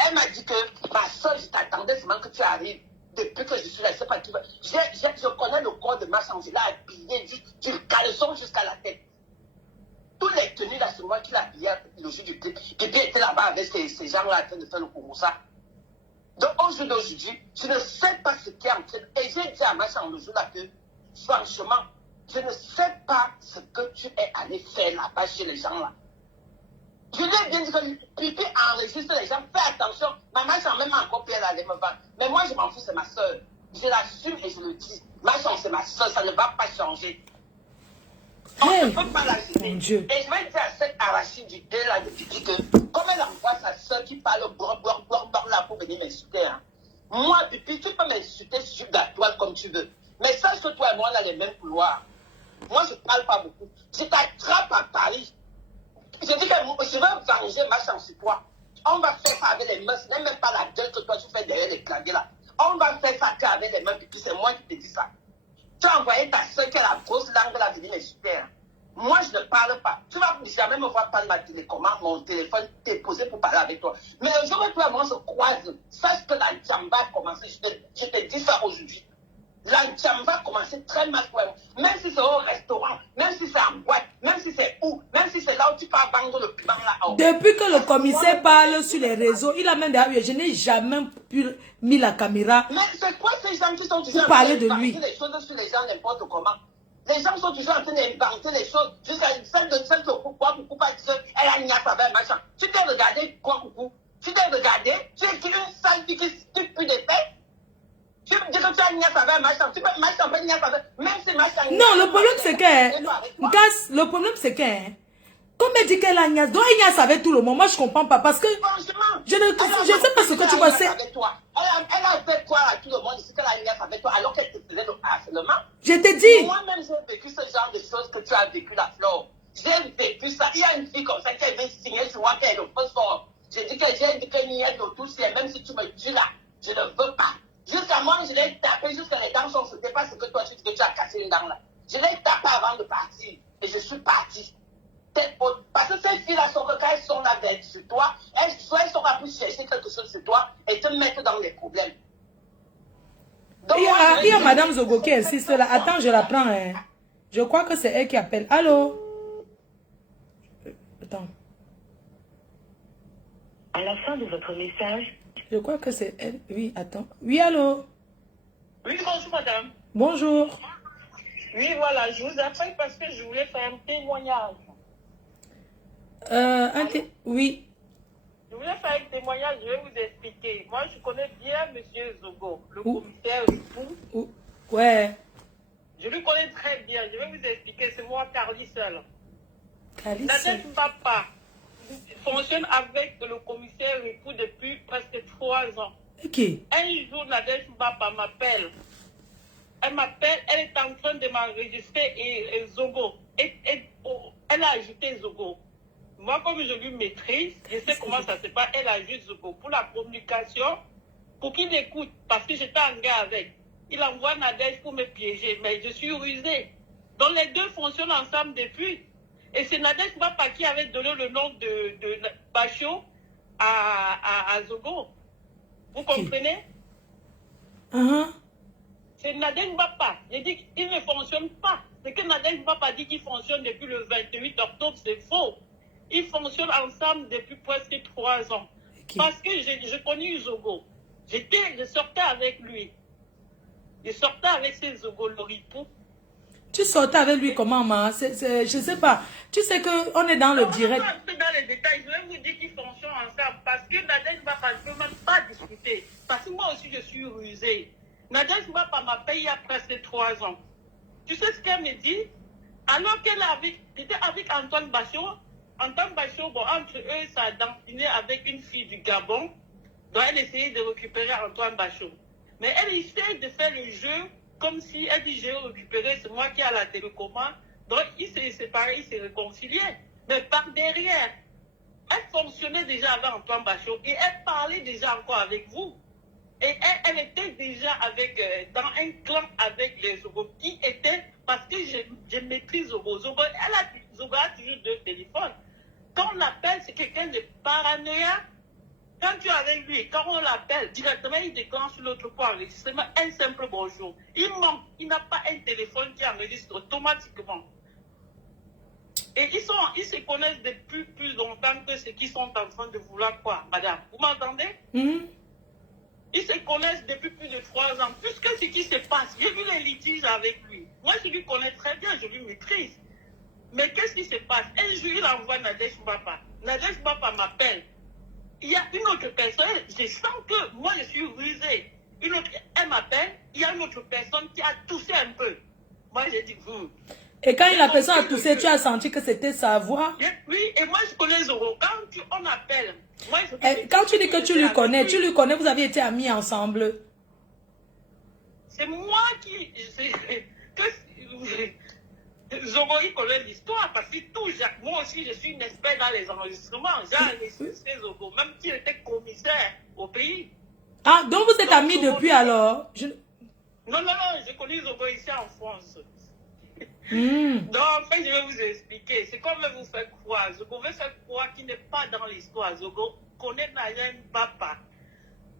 Elle m'a dit que ma soeur, je t'attendais seulement que tu arrives. Depuis que je suis là, je ne sais pas qui va. Je connais le corps de ma chambre. Je l'ai habillé du caleçon jusqu'à la tête. Tous les tenues là, c'est moi qui l'ai habillé le jour du clip. Pipi était là-bas avec ces gens-là en train de faire le Kouroussa. Donc au jour d'aujourd'hui, je ne sais pas ce qui est en train. Et j'ai dit à ma chambre le jour là que, franchement, je ne sais pas ce que tu es allé faire là-bas chez les gens là. Je lui ai bien dit que Pipi enregistre les gens, fais attention. Maman, j'en même encore pire aller me vendre. Mais moi, je m'en fous, c'est ma soeur. Je l'assume et je le dis. Ma chance, c'est ma soeur, ça ne va pas changer. On ne peut pas la gêner. Et je vais dire à cette arachide du thé là de Pipi que, comme elle envoie sa soeur qui parle là pour venir m'insulter, hein. Moi, Pipi, tu peux m'insulter sur la toile comme tu veux. Mais sache que toi et moi, on a les mêmes couloirs. Moi, je ne parle pas beaucoup. Je t'attrape à Paris. Je dis que je veux venger ma chance sur toi. On va faire ça avec les mains. Ce n'est même pas la gueule que toi tu fais derrière les claviers là. On va faire ça qu'avec les mains. Puis c'est moi qui te dis ça. Tu as envoyé ta soeur qui a la grosse langue là venir les super. Moi je ne parle pas. Tu vas jamais me voir prendre ma télécommande, mon téléphone t'est posé pour parler avec toi. Mais le jour où toi et moi se croisent, sache que la jamba a commencé. Je te dis ça aujourd'hui. La jamba va commencer très mal pour elle. Même si c'est au restaurant, même si c'est en boîte, même si c'est où, même si c'est là où tu peux vendre le piment là-haut. Depuis que le commissaire parle sur les réseaux, il a même d'ailleurs, je n'ai jamais mis la caméra. Mais c'est quoi ces gens qui sont toujours en train d'inventer les choses sur les gens n'importe comment? Les gens sont toujours en train d'inventer les choses. Jusqu'à celle de quoi coucou pas dire elle a une niasse avec machin. Tu t'es regardé quoi coucou? Tu t'es regardé? Tu es une sale fille qui pue des fesses? Tu me dis que tu as une niasse avec un machin, tu peux machin avec une niasse avec, même si machin. Non, le problème c'est que, le problème c'est que, comme elle dit qu'elle a une niasse, donc elle niasse avec tout le monde, moi je comprends pas parce que, je ne sais pas ce que tu vas faire. Elle a fait quoi à tout le monde ici qu'elle a une niasse avec toi alors qu'elle te faisait le harcèlement? Je te dis. Moi-même j'ai vécu ce genre de choses que tu as vécu la Flore. J'ai vécu ça. Il y a une fille comme ça qui avait signé sur moi qu'elle est le faux fort. J'ai dit qu'elle n'y est de tout, même si tu me dis là, je ne veux pas. Jusqu'à moi, je l'ai tapé jusqu'à les dents sont sautées. Pas ce que toi, tu dis que tu as cassé une dent là. Je l'ai tapé avant de partir. Et je suis parti. Parce que ces filles-là sont que quand elles sont là sur toi, elles sont là pour chercher quelque chose sur toi et te mettre dans les problèmes. Donc, il y a Madame Zogo qui insiste là. Attends, je la prends. Hein. Je crois que c'est elle qui appelle. Allô? Attends. À la fin de votre message. Je crois que c'est elle. Oui, attends. Oui, allô? Oui, bonjour madame. Bonjour. Oui, voilà, je vous appelle parce que je voulais faire un témoignage. Oui. Je voulais faire un témoignage, je vais vous expliquer. Moi, je connais bien M. Zogo, le commissaire Ripou. Ouais. Je le connais très bien, je vais vous expliquer. C'est moi, Carly seul. Carly Nadège Mbapa fonctionne avec le commissaire Ripou depuis presque 3 ans. Ok. Un jour, Nadège Mbapa m'appelle. Elle m'appelle, elle est en train de m'enregistrer et Zogo. Elle a ajouté Zogo. Moi, comme je lui maîtrise, je sais comment ça se passe. Elle ajoute Zogo pour la communication, pour qu'il écoute, parce que j'étais en gars avec. Il envoie Nadège pour me piéger, mais je suis rusée. Donc les deux fonctionnent ensemble depuis. Et c'est Nadège Mbapa qui avait donné le nom de Bachot à Zogo. Vous comprenez? Uh-huh. c'est Nadège Mbapa. J'ai dit qu'il ne fonctionne pas. Ce que Nadège Mbapa dit qu'il fonctionne depuis le 28 octobre, c'est faux. Ils fonctionnent ensemble depuis presque 3 ans. Okay. Parce que je connais Zogo. Je sortais avec lui. Je sortais avec ses Zogo, Loripou. Tu sortais avec lui comment, ma? Je sais pas. Tu sais qu'on est dans le direct. Un peu dans les détails, je vais vous dire qu'ils fonctionnent ensemble. Parce que Nadège Mbapa, je ne peux même pas discuter. Parce que moi aussi, je suis rusée. Nadège Mbapa m'a payé il y a presque 3 ans. Tu sais ce qu'elle me dit? Alors qu'elle était avec Antoine Bachot. Antoine Bachot, bon, entre eux, ça a dampiné avec une fille du Gabon. Donc, elle essayait de récupérer Antoine Bachot. Mais elle essaie de faire le jeu comme si elle dit j'ai récupéré, c'est moi qui ai la télécommande. Donc, ils s'est séparés, ils s'est réconciliés. Mais par derrière, elle fonctionnait déjà avec Antoine Bachot et elle parlait déjà encore avec vous. Et elle était déjà dans un clan avec les Zogo qui étaient, parce que je maîtrise Zogo. Zogo a toujours 2 téléphones. Quand on l'appelle, c'est quelqu'un de paranoïa. Quand tu es avec lui, quand on l'appelle, directement, il déclenche l'autre pour enregistrer un simple bonjour. Il manque, il n'a pas un téléphone qui enregistre automatiquement. Et ils se connaissent depuis plus longtemps que ce qu'ils sont en train de vouloir quoi, madame. Vous m'entendez? Ils se connaissent depuis plus de 3 ans. Puisque ce qui se passe, j'ai vu les litiges avec lui. Moi, je lui connais très bien, je lui maîtrise. Mais qu'est-ce qui se passe? Un jour, il envoie Nadège Mbapa. Nadège Mbapa m'appelle. Il y a une autre personne, je sens que moi, je suis rusée. Elle m'appelle, il y a une autre personne qui a toussé un peu. Moi, j'ai dit, Et quand la personne a toussé, tu as senti que c'était sa voix? Oui, et moi, je connais Zoro. Quand on appelle, moi, quand tu dis que tu lui connais, vous avez été amis ensemble. C'est moi qui... Zogo, il connaît l'histoire parce que moi aussi, je suis une expert dans les enregistrements. J'ai enregistré Zogo, même s'il était commissaire au pays. Ah, donc vous êtes amis depuis alors? Non, je connais Zogo ici en France. Donc, en fait, je vais vous expliquer. C'est comme vous faire croire. Zogo veut faire croire qu'il n'est pas dans l'histoire. Zogo connaît Nadège Mbapa.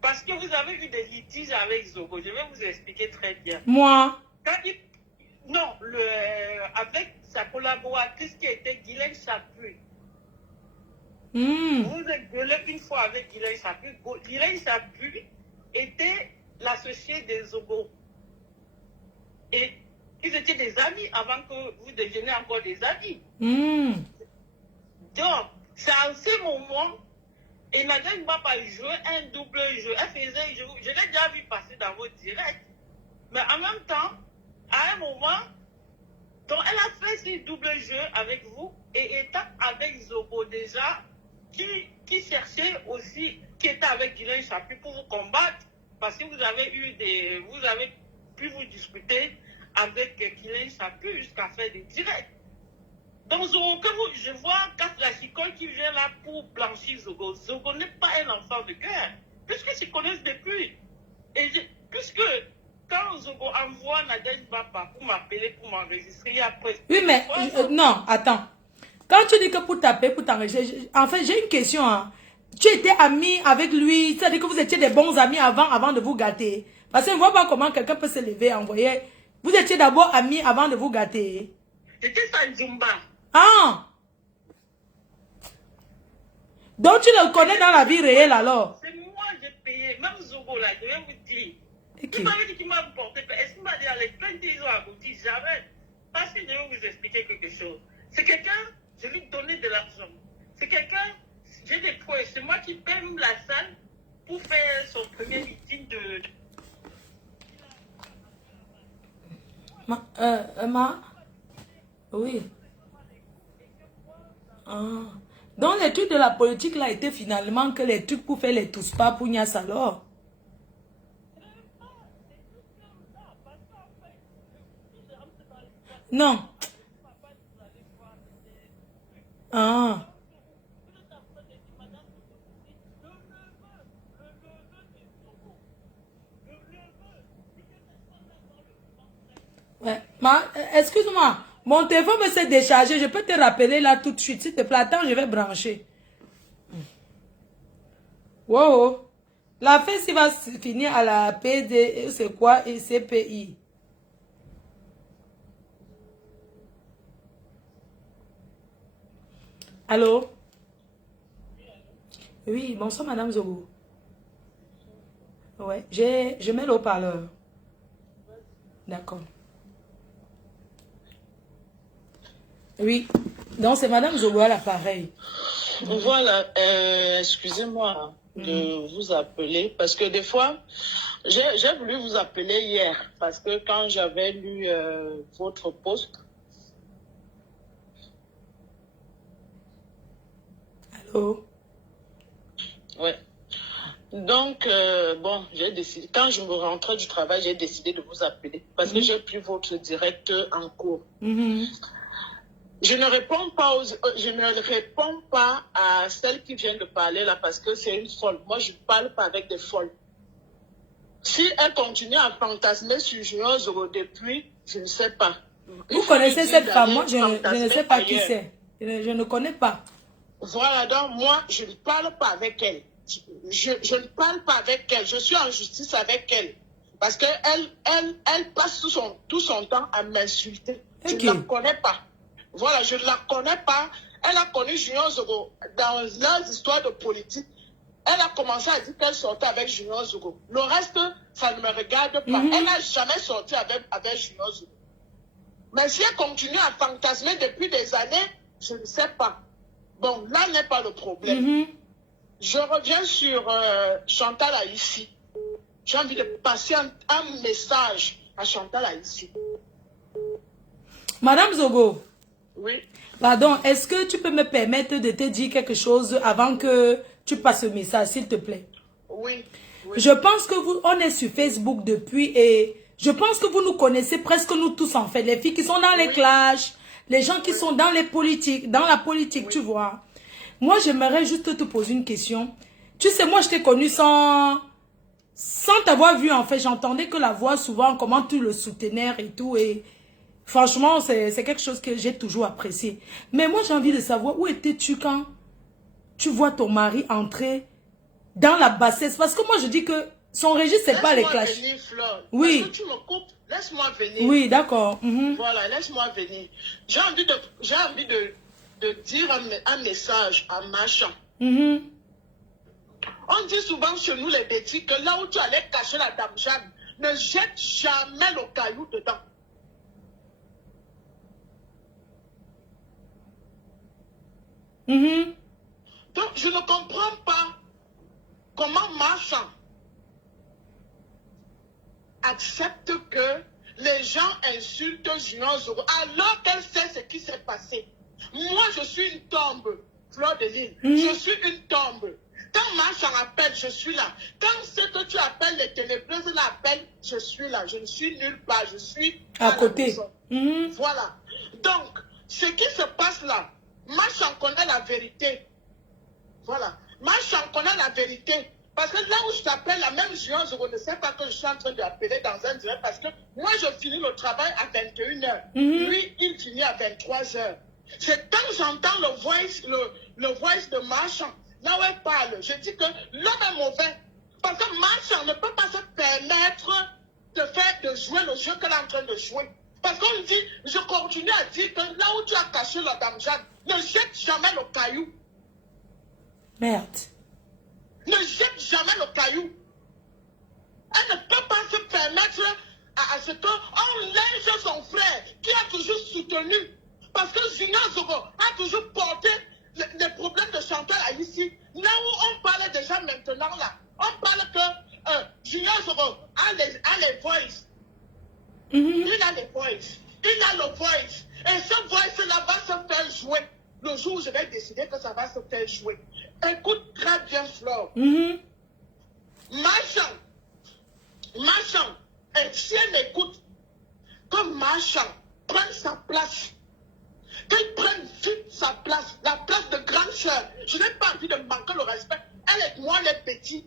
Parce que vous avez eu des litiges avec Zogo. Je vais vous expliquer très bien. Moi? Non, avec sa collaboratrice qui était Guylaine Chaput. Vous êtes gueulé une fois avec Guylaine Chaput. Guylaine Chaput était l'associé des Zogo. Et ils étaient des amis avant que vous deveniez encore des amis. Donc, c'est en ce moment, et Nadège Mbapa jouait un double jeu. Elle faisait, je l'ai déjà vu passer dans vos directs. Mais en même temps, à un moment, donc elle a fait ce double jeu avec vous et étant avec Zogo déjà, qui cherchait aussi, qui était avec Guylaine Chaput pour vous combattre, parce que vous avez pu vous discuter avec Guylaine Chaput jusqu'à faire des directs. Donc Zogo, je vois la chicole qui vient là pour blanchir Zogo. Zogo n'est pas un enfant de cœur, puisqu'ils se connaissent depuis. Et puisque quand Zogo envoie Nadège Mbapa pour m'appeler, pour m'enregistrer, il y a presque... Oui, mais non, attends. Quand tu dis que pour t'appeler, pour t'enregistrer, en fait, j'ai une question. Hein. Tu étais ami avec lui, c'est-à-dire que vous étiez des bons amis avant de vous gâter. Parce que je ne vois pas comment quelqu'un peut se lever et envoyer. Vous étiez d'abord amis avant de vous gâter. C'était ça, Zumba. Ah! Donc tu le connais dans la vie réelle alors? C'est moi qui ai payé, même Zogo là, je vais vous dire. Okay. Il m'avait dit qu'il m'a porté, est-ce qu'il m'a dit avec 20 ans abouti? Jamais. Parce que je vais vous expliquer quelque chose. C'est quelqu'un, je lui donnais de l'argent. C'est quelqu'un, j'ai des preuves, c'est moi qui paye la salle pour faire son premier meeting de... Oui. Ah. Donc les trucs de la politique là étaient finalement que les trucs pour faire les tous pas pour Nias alors. Non. Ah. Ouais. Excuse-moi. Mon téléphone me s'est déchargé. Je peux te rappeler là tout de suite. S'il te plaît, attends, je vais brancher. Wow. La fête, il va se finir à la PD, c'est quoi? Et CPI. Allô? Oui, bonsoir, Madame Zogo. Ouais, je mets le haut-parleur. D'accord. Oui, donc c'est Madame Zogo à l'appareil. Voilà, excusez-moi de vous appeler parce que des fois, j'ai voulu vous appeler hier parce que quand j'avais lu votre post. Allô? Ouais. Donc, bon, j'ai décidé, quand je me rentrais du travail, j'ai décidé de vous appeler parce que j'ai pris votre direct en cours. Je ne réponds pas à celle qui vient de parler là parce que c'est une folle. Moi, je ne parle pas avec des folles. Si elle continue à fantasmer sur Junior Zoro depuis, je ne sais pas. Vous connaissez cette femme? Moi, je ne sais pas qui c'est. Je ne connais pas. Voilà, donc moi, je ne parle pas avec elle. Je ne parle pas avec elle. Je suis en justice avec elle. Parce qu'elle passe tout son temps à m'insulter. Je ne la connais pas. Voilà, je ne la connais pas. Elle a connu Junior Zoro dans leurs histoires de politique. Elle a commencé à dire qu'elle sortait avec Junior Zoro. Le reste, ça ne me regarde pas. Elle n'a jamais sorti avec Junior Zoro. Mais si elle continue à fantasmer depuis des années, je ne sais pas. Bon, là n'est pas le problème. Je reviens sur Chantal Aïssi. J'ai envie de passer un message à Chantal Aïssi. Madame Zogo. Oui. Pardon, est-ce que tu peux me permettre de te dire quelque chose avant que tu passes le message, s'il te plaît? Oui. Je pense que on est sur Facebook depuis et je pense que vous nous connaissez presque nous tous en fait. Les filles qui sont dans les clashs, les gens qui sont dans la politique, tu vois. Moi, j'aimerais juste te poser une question. Tu sais, moi, je t'ai connu sans t'avoir vu en fait. J'entendais que la voix souvent, comment tu le soutenais et tout et... Franchement, c'est quelque chose que j'ai toujours apprécié. Mais moi, j'ai envie de savoir où étais-tu quand tu vois ton mari entrer dans la bassesse. Parce que moi, je dis que son registre, c'est pas les clashs. Laisse-moi venir, Flore. Oui. Parce que tu me coupes. Laisse-moi venir. Oui, d'accord. Voilà, laisse-moi venir. J'ai envie de dire un message à Machan. On dit souvent chez nous, les bêtises, que là où tu allais cacher la dame Jeanne, ne jette jamais le caillou dedans. Donc, je ne comprends pas comment Machan accepte que les gens insultent Junior Zoro alors qu'elle sait ce qui s'est passé. Moi, je suis une tombe, Fleur de Lille. Je suis une tombe. Quand Machan appelle, je suis là. Quand ce que tu appelles les ténébreuses l'appellent, je suis là. Je ne suis nulle part. Je suis à côté. Voilà. Donc, ce qui se passe là, Machan connaît la vérité. Voilà. Machan connaît la vérité. Parce que là où je t'appelle, la même Junior Zoro ne sait pas que je suis en train d'appeler dans un direct parce que moi, je finis le travail à 21h. Lui, il finit à 23h. C'est quand j'entends le voice de Machan, là où elle parle, je dis que l'homme est mauvais. Parce que Machan ne peut pas se permettre de jouer le jeu qu'elle est en train de jouer. Parce qu'on dit, je continue à dire que là où tu as caché la dame Jeanne, ne jette jamais le caillou. Merde. Ne jette jamais le caillou. Elle ne peut pas se permettre à ce qu'on lynche son frère qui a toujours soutenu. Parce que Junior Zoro a toujours porté les problèmes de Chantal Aïssi. Là où on parle déjà maintenant là, on parle que Junior Zoro a les voices. Il a les voices. Il a le voice. Et ce voice-là va se faire jouer. Le jour où je vais décider que ça va se faire jouer. Écoute très bien, Flore. Machan, et si elle écoute, que Machan prenne sa place. Qu'elle prenne vite sa place, la place de grande sœur. Je n'ai pas envie de manquer le respect. Elle et moi, les petits.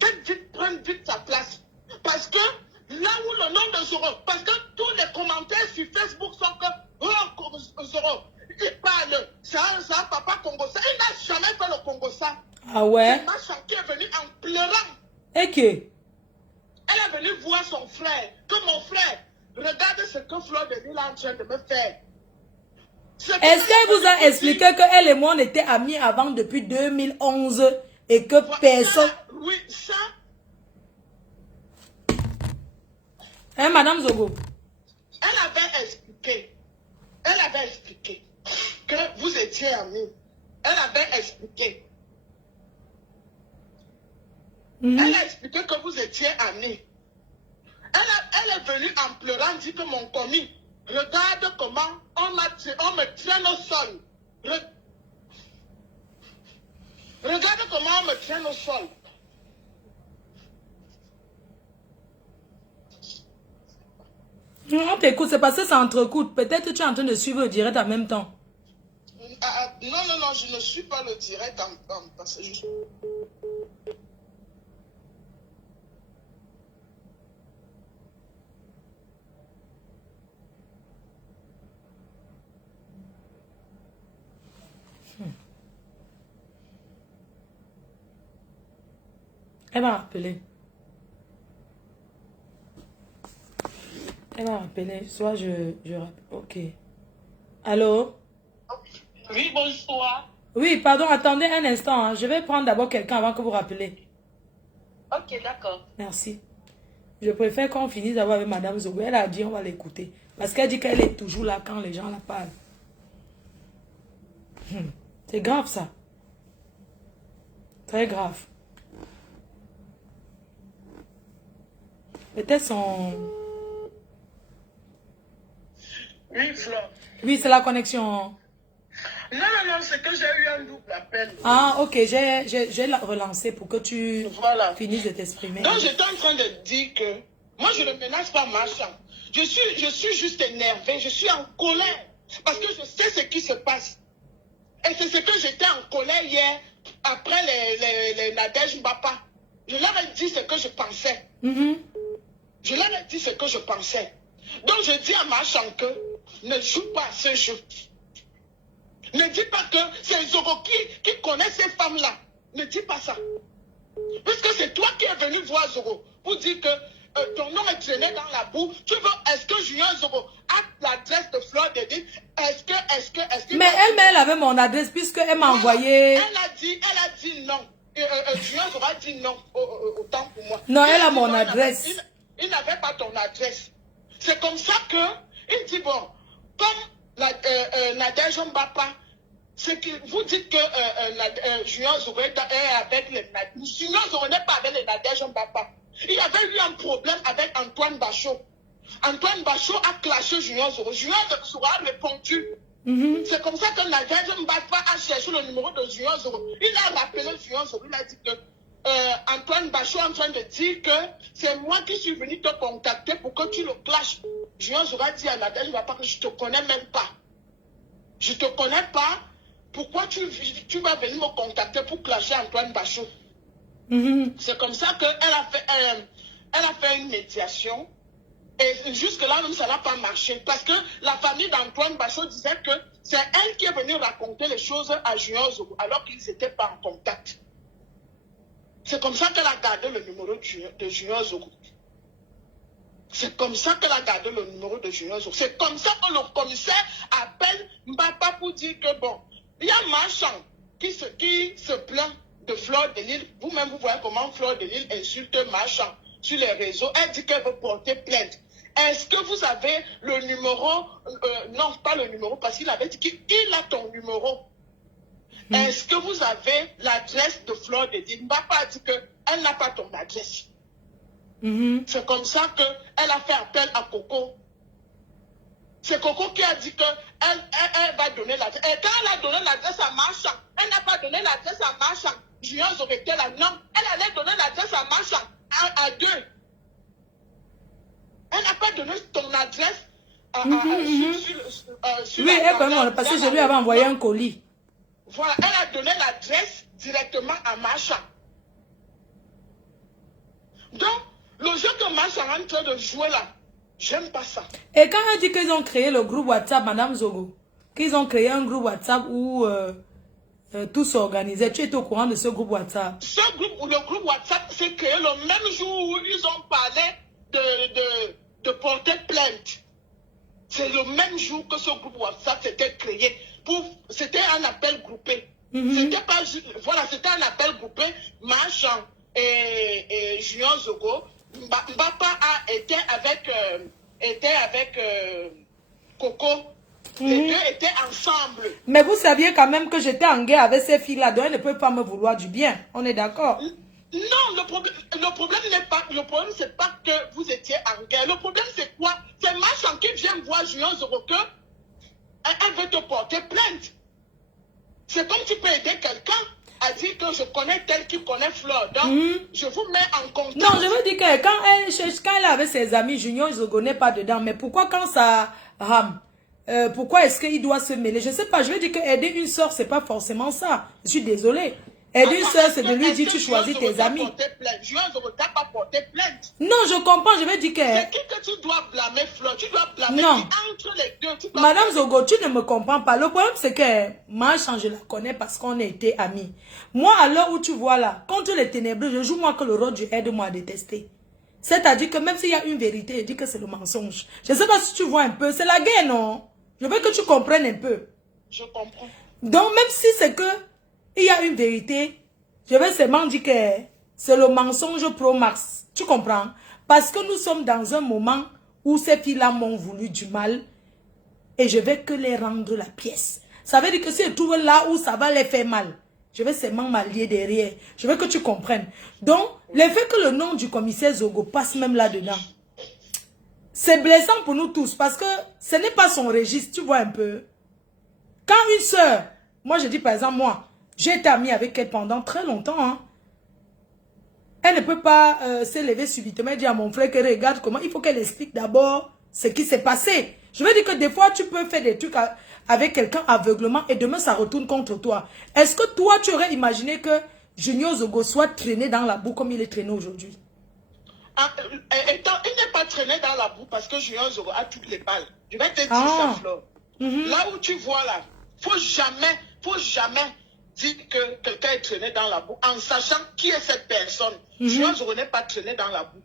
Qu'elle prenne vite sa place. Parce que là où le nom de Zoro, parce que tous les commentaires sur Facebook sont que oh, Zoro, il parle, c'est un papa Congo. Il n'a jamais fait le Congo ça. Ah ouais? C'est Machan qui est venu en pleurant que... Elle est venue voir son frère. Que mon frère, regarde ce que Fleur de Lille est en train de me faire. Est-ce qu'elle vous a expliqué qu'elle et moi on était amis avant depuis 2011 et que personne... Oui, ça... Hein, Madame Zogo? Elle avait expliqué que vous étiez amis. Elle avait expliqué. Elle a expliqué que vous étiez amis. Elle est venue en pleurant, dit que mon commis, regarde comment on me traîne au sol. Regarde comment on me traîne au sol. On t'écoute, c'est parce que ça entrecoute. Peut-être que tu es en train de suivre le direct en même temps. Non, je ne suis pas le direct parce que je... Elle m'a rappelé. Elle m'a rappelé. Soit je rappelle. Ok. Allô? Oui, bonsoir. Oui, pardon, attendez un instant. Hein. Je vais prendre d'abord quelqu'un avant que vous rappelez. Ok, d'accord. Merci. Je préfère qu'on finisse d'abord avec Madame Zogo. Elle a dit on va l'écouter. Parce qu'elle dit qu'elle est toujours là quand les gens la parlent. C'est grave ça. Très grave. Peut-être son... Oui, Fleur. Oui, c'est la connexion. Non, c'est que j'ai eu un double appel. Ah, ok, j'ai relancé pour que tu finisses de t'exprimer. Donc, j'étais en train de dire que moi, je ne menace pas Marchand. Je suis juste énervée, je suis en colère. Parce que je sais ce qui se passe. Et c'est ce que j'étais en colère hier, après les Nadège Mbapa. Je leur ai dit ce que je pensais. Je leur ai dit ce que je pensais. Donc, je dis à Marchand que ne joue pas à ce jeu. Ne dis pas que c'est Zogo qui connaît ces femmes-là. Ne dis pas ça. Puisque c'est toi qui es venu voir Zogo pour dire que ton nom est traîné dans la boue. Tu veux, est-ce que Junior Zogo a l'adresse de Fleur de Lille? Est-ce que... Mais elle avait mon adresse puisqu'elle m'a envoyé... Elle a dit non. Junior Zogo a dit non, autant pour moi. Non, elle a mon adresse. Il n'avait pas ton adresse. C'est comme ça que il dit, bon, comme Nadège Mbapa, c'est que vous dites que Junior Zogo est avec les Nadège. Junior Zogo n'est pas avec les Nadège Mbapa. Il y avait eu un problème avec Antoine Bachot. Antoine Bachot a clashé Junior Zogo. Junior Zogo a répondu. C'est comme ça que Nadège Mbapa a cherché le numéro de Junior Zogo. Il a rappelé Junior Zogo. Il a dit que Antoine Bachot est en train de dire que c'est moi qui suis venu te contacter pour que tu le clashes. Junior Zogo a dit à Nadège Mbapa que je ne te connais même pas. Je ne te connais pas. Pourquoi tu vas venir me contacter pour clasher Antoine Bachot? C'est comme ça qu'elle a fait une médiation. Et jusque-là, même ça n'a pas marché. Parce que la famille d'Antoine Bachot disait que c'est elle qui est venue raconter les choses à Junior Zogo, alors qu'ils n'étaient pas en contact. C'est comme ça qu'elle a gardé le numéro de Junior Zogo. C'est comme ça qu'elle a gardé le numéro de Junior Zogo. C'est comme ça que le commissaire appelle Mbapa pour dire que bon, il y a Marchand qui se plaint de Fleur de Lille. Vous-même, vous voyez comment Fleur de Lille insulte Marchand sur les réseaux. Elle dit qu'elle veut porter plainte. Est-ce que vous avez le numéro? Non, pas le numéro, parce qu'il avait dit qu'il a ton numéro. Est-ce que vous avez l'adresse de Fleur de Lille? Mbapa a dit qu'elle n'a pas ton adresse. C'est comme ça qu'elle a fait appel à Coco. C'est Coco qui a dit qu'elle va donner l'adresse. Et quand elle a donné l'adresse à Marchand, elle n'a pas donné l'adresse à Marchand. Junior Zogo était là. Non, elle allait donner l'adresse à Marchand, à deux. Elle n'a pas donné ton adresse sur oui, elle connaît, parce que je lui avais envoyé un colis. Voilà, elle a donné l'adresse directement à Marchand. Donc, le jeu que Marchand est en train de jouer là, j'aime pas ça. Et quand elle dit qu'ils ont créé le groupe WhatsApp, Madame Zogo, qu'ils ont créé un groupe WhatsApp où tous organisés. Tu étais au courant de ce groupe WhatsApp? Le groupe WhatsApp s'est créé le même jour où ils ont parlé de porter plainte. C'est le même jour que ce groupe WhatsApp s'était créé. C'était un appel groupé. C'était pas voilà, c'était un appel groupé. Marchand et Junior Zogo. Mbapa était avec Coco. Les deux étaient ensemble. Mais vous saviez quand même que j'étais en guerre avec ces filles-là, donc elles ne peuvent pas me vouloir du bien. On est d'accord? Non, le problème n'est pas, le problème c'est pas que vous étiez en guerre. Le problème c'est quoi? C'est Marchand qui vient voir Junior Zoro que elle veut te porter plainte. C'est comme tu peux aider quelqu'un à dire que je connais tel qui connaît Fleur. Donc, je vous mets en contact. Non, je veux dire que quand elle est avec ses amis, Junior Zogo n'est pas dedans. Mais pourquoi quand ça rame? Pourquoi est-ce qu'il doit se mêler? Je ne sais pas, je veux dire que aider une soeur, c'est pas forcément ça. Je suis désolée. Aider une soeur, c'est de lui dire tu choisis tes amis. Junior Zogo t'a pas porté plainte. Non, je comprends, je veux dire que... C'est qui que tu dois blâmer, Fleur? Tu dois blâmer non. Entre les deux. Madame Zogo, tu ne me comprends pas. Le problème, c'est que Marchand, je la connais parce qu'on a été amis. Moi, à l'heure où tu vois là, contre les ténébreux, je joue moi que le rôle du aide-moi à détester. C'est-à-dire que même s'il y a une vérité, je dis que c'est le mensonge. Je ne sais pas si tu vois un peu. C'est la guerre, non? Je veux que tu comprennes un peu. Je comprends. Donc, même si c'est que il y a une vérité, je vais seulement dire que c'est le mensonge pro max. Tu comprends? Parce que nous sommes dans un moment où ces filles-là m'ont voulu du mal et je vais que les rendre la pièce. Ça veut dire que si je trouve là où ça va les faire mal, je vais seulement m'allier derrière. Je veux que tu comprennes. Donc, le fait que le nom du commissaire Zogo passe même là-dedans, c'est blessant pour nous tous parce que ce n'est pas son registre, tu vois un peu. Quand une soeur, moi je dis par exemple, moi, j'ai été amie avec elle pendant très longtemps. Hein. Elle ne peut pas se lever subitement et dire à mon frère que regarde comment, il faut qu'elle explique d'abord ce qui s'est passé. Je veux dire que des fois, tu peux faire des trucs avec quelqu'un aveuglement et demain, ça retourne contre toi. Est-ce que toi, tu aurais imaginé que Junior Zogo soit traîné dans la boue comme il est traîné aujourd'hui? Il n'est pas traîné dans la boue parce que Junior Zogo a toutes les balles. Je vais te dire ça, Flore. Là où tu vois là, faut jamais dire que quelqu'un est traîné dans la boue en sachant qui est cette personne. Junior Zogo n'est pas traîné dans la boue.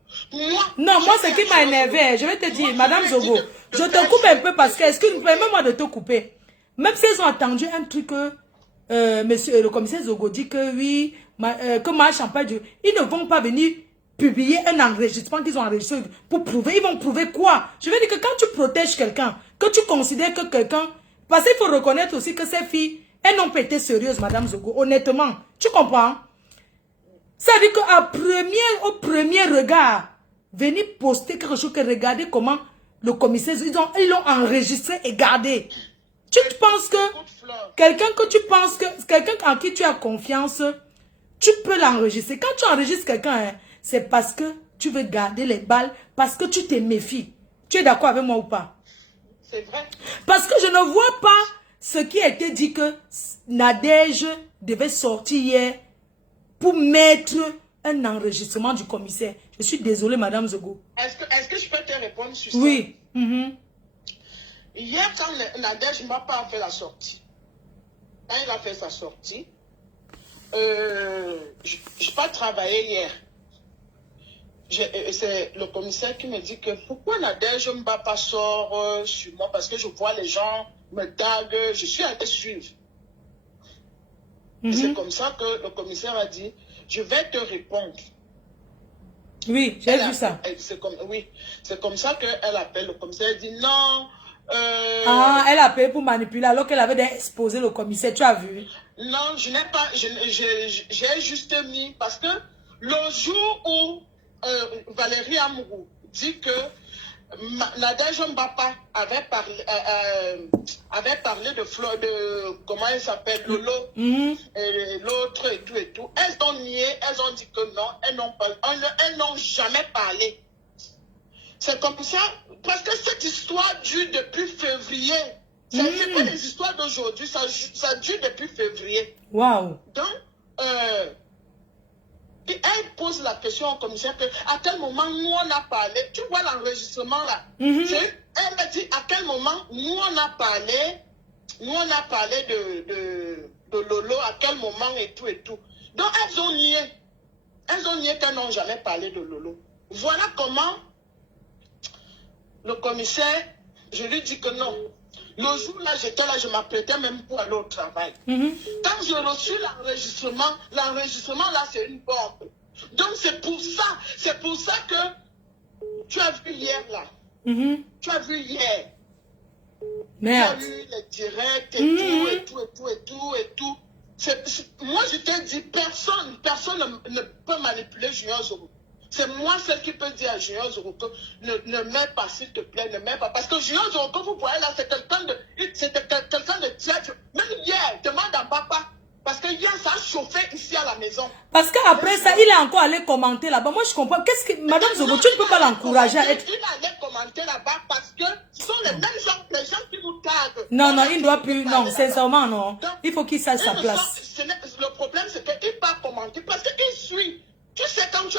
Moi, ce qui m'a énervé, je vais te dire, Madame Zogo, je te coupe un peu parce que, excuse-moi, permets-moi de te couper. Même s'ils ont attendu un truc que monsieur le commissaire Zogo dit que oui, que Marchand pas du... Ils ne vont pas venir publier un enregistrement qu'ils ont enregistré pour prouver. Ils vont prouver quoi? Je veux dire que quand tu protèges quelqu'un, que tu considères que quelqu'un... Parce qu'il faut reconnaître aussi que ces filles, elles n'ont pas été sérieuses, Madame Zogo, honnêtement. Tu comprends? Ça veut dire qu'au premier regard, venir poster quelque chose que regardez comment le commissaire, ils l'ont enregistré et gardé. Tu penses que quelqu'un en qui tu as confiance, tu peux l'enregistrer. Quand tu enregistres quelqu'un, hein, c'est parce que tu veux garder les balles, parce que tu te méfies. Tu es d'accord avec moi ou pas? C'est vrai. Parce que je ne vois pas ce qui a été dit que Nadège devait sortir hier pour mettre un enregistrement du commissaire. Je suis désolée, Madame Zogo. Est-ce que je peux te répondre sur ça? Oui. Hier, quand Nadège m'a pas fait la sortie, quand il a fait sa sortie, je n'ai pas travaillé hier. C'est le commissaire qui me dit que pourquoi Nadège Mbapa sort sur moi parce que je vois les gens me taguent, je suis allé suivre. C'est comme ça que le commissaire a dit, je vais te répondre. Oui, j'ai vu ça. Oui, c'est comme ça qu'elle appelle le commissaire, elle dit non. Elle a appelé pour manipuler alors qu'elle avait exposé le commissaire, tu as vu? Non, je n'ai pas, j'ai juste mis, parce que le jour où Valérie Amourou dit que Nadège Mbapa avait parlé de Fleur, de comment elle s'appelle, Lolo, et l'autre et tout. Elles ont nié, elles ont dit que non, elles n'ont jamais parlé. C'est comme ça, parce que cette histoire dure depuis février. C'est pas les histoires d'aujourd'hui, ça dure depuis février. Waouh. Donc, elle pose la question au commissaire que à quel moment nous on a parlé. Tu vois l'enregistrement là. Elle me dit à quel moment nous on a parlé de de Lolo, à quel moment et tout et tout. Donc elles ont nié. Elles ont nié qu'elles n'ont jamais parlé de Lolo. Voilà comment le commissaire, je lui dis que non. Le jour là, j'étais là, je m'apprêtais même pour aller au travail. Quand j'ai reçu l'enregistrement là, c'est une bombe. Donc c'est pour ça que tu as vu hier là. Tu as vu hier. Merde. Tu as vu les directs et tout. Moi, je t'ai dit, personne ne peut manipuler Junior Zoro. C'est moi celle qui peut dire à Junior Zoro que ne mets pas, s'il te plaît, ne mets pas. Parce que Junior Zoro, que vous voyez là, c'est quelqu'un de tiède. Même hier, demande à papa. Parce que hier, ça a chauffé ici à la maison. Parce qu'après ça, il est encore allé commenter là-bas. Moi, je comprends. Qu'est-ce que... Madame Zogo, tu ne peux pas l'encourager à être... Il est allé commenter là-bas parce que ce sont les mêmes gens, les gens qui vous taguent. Non, il ne doit plus... Non, sincèrement, non. Donc, il faut qu'il sache sa place. Le problème, c'est qu'il ne peut pas commenter parce qu'il suit. Tu sais, quand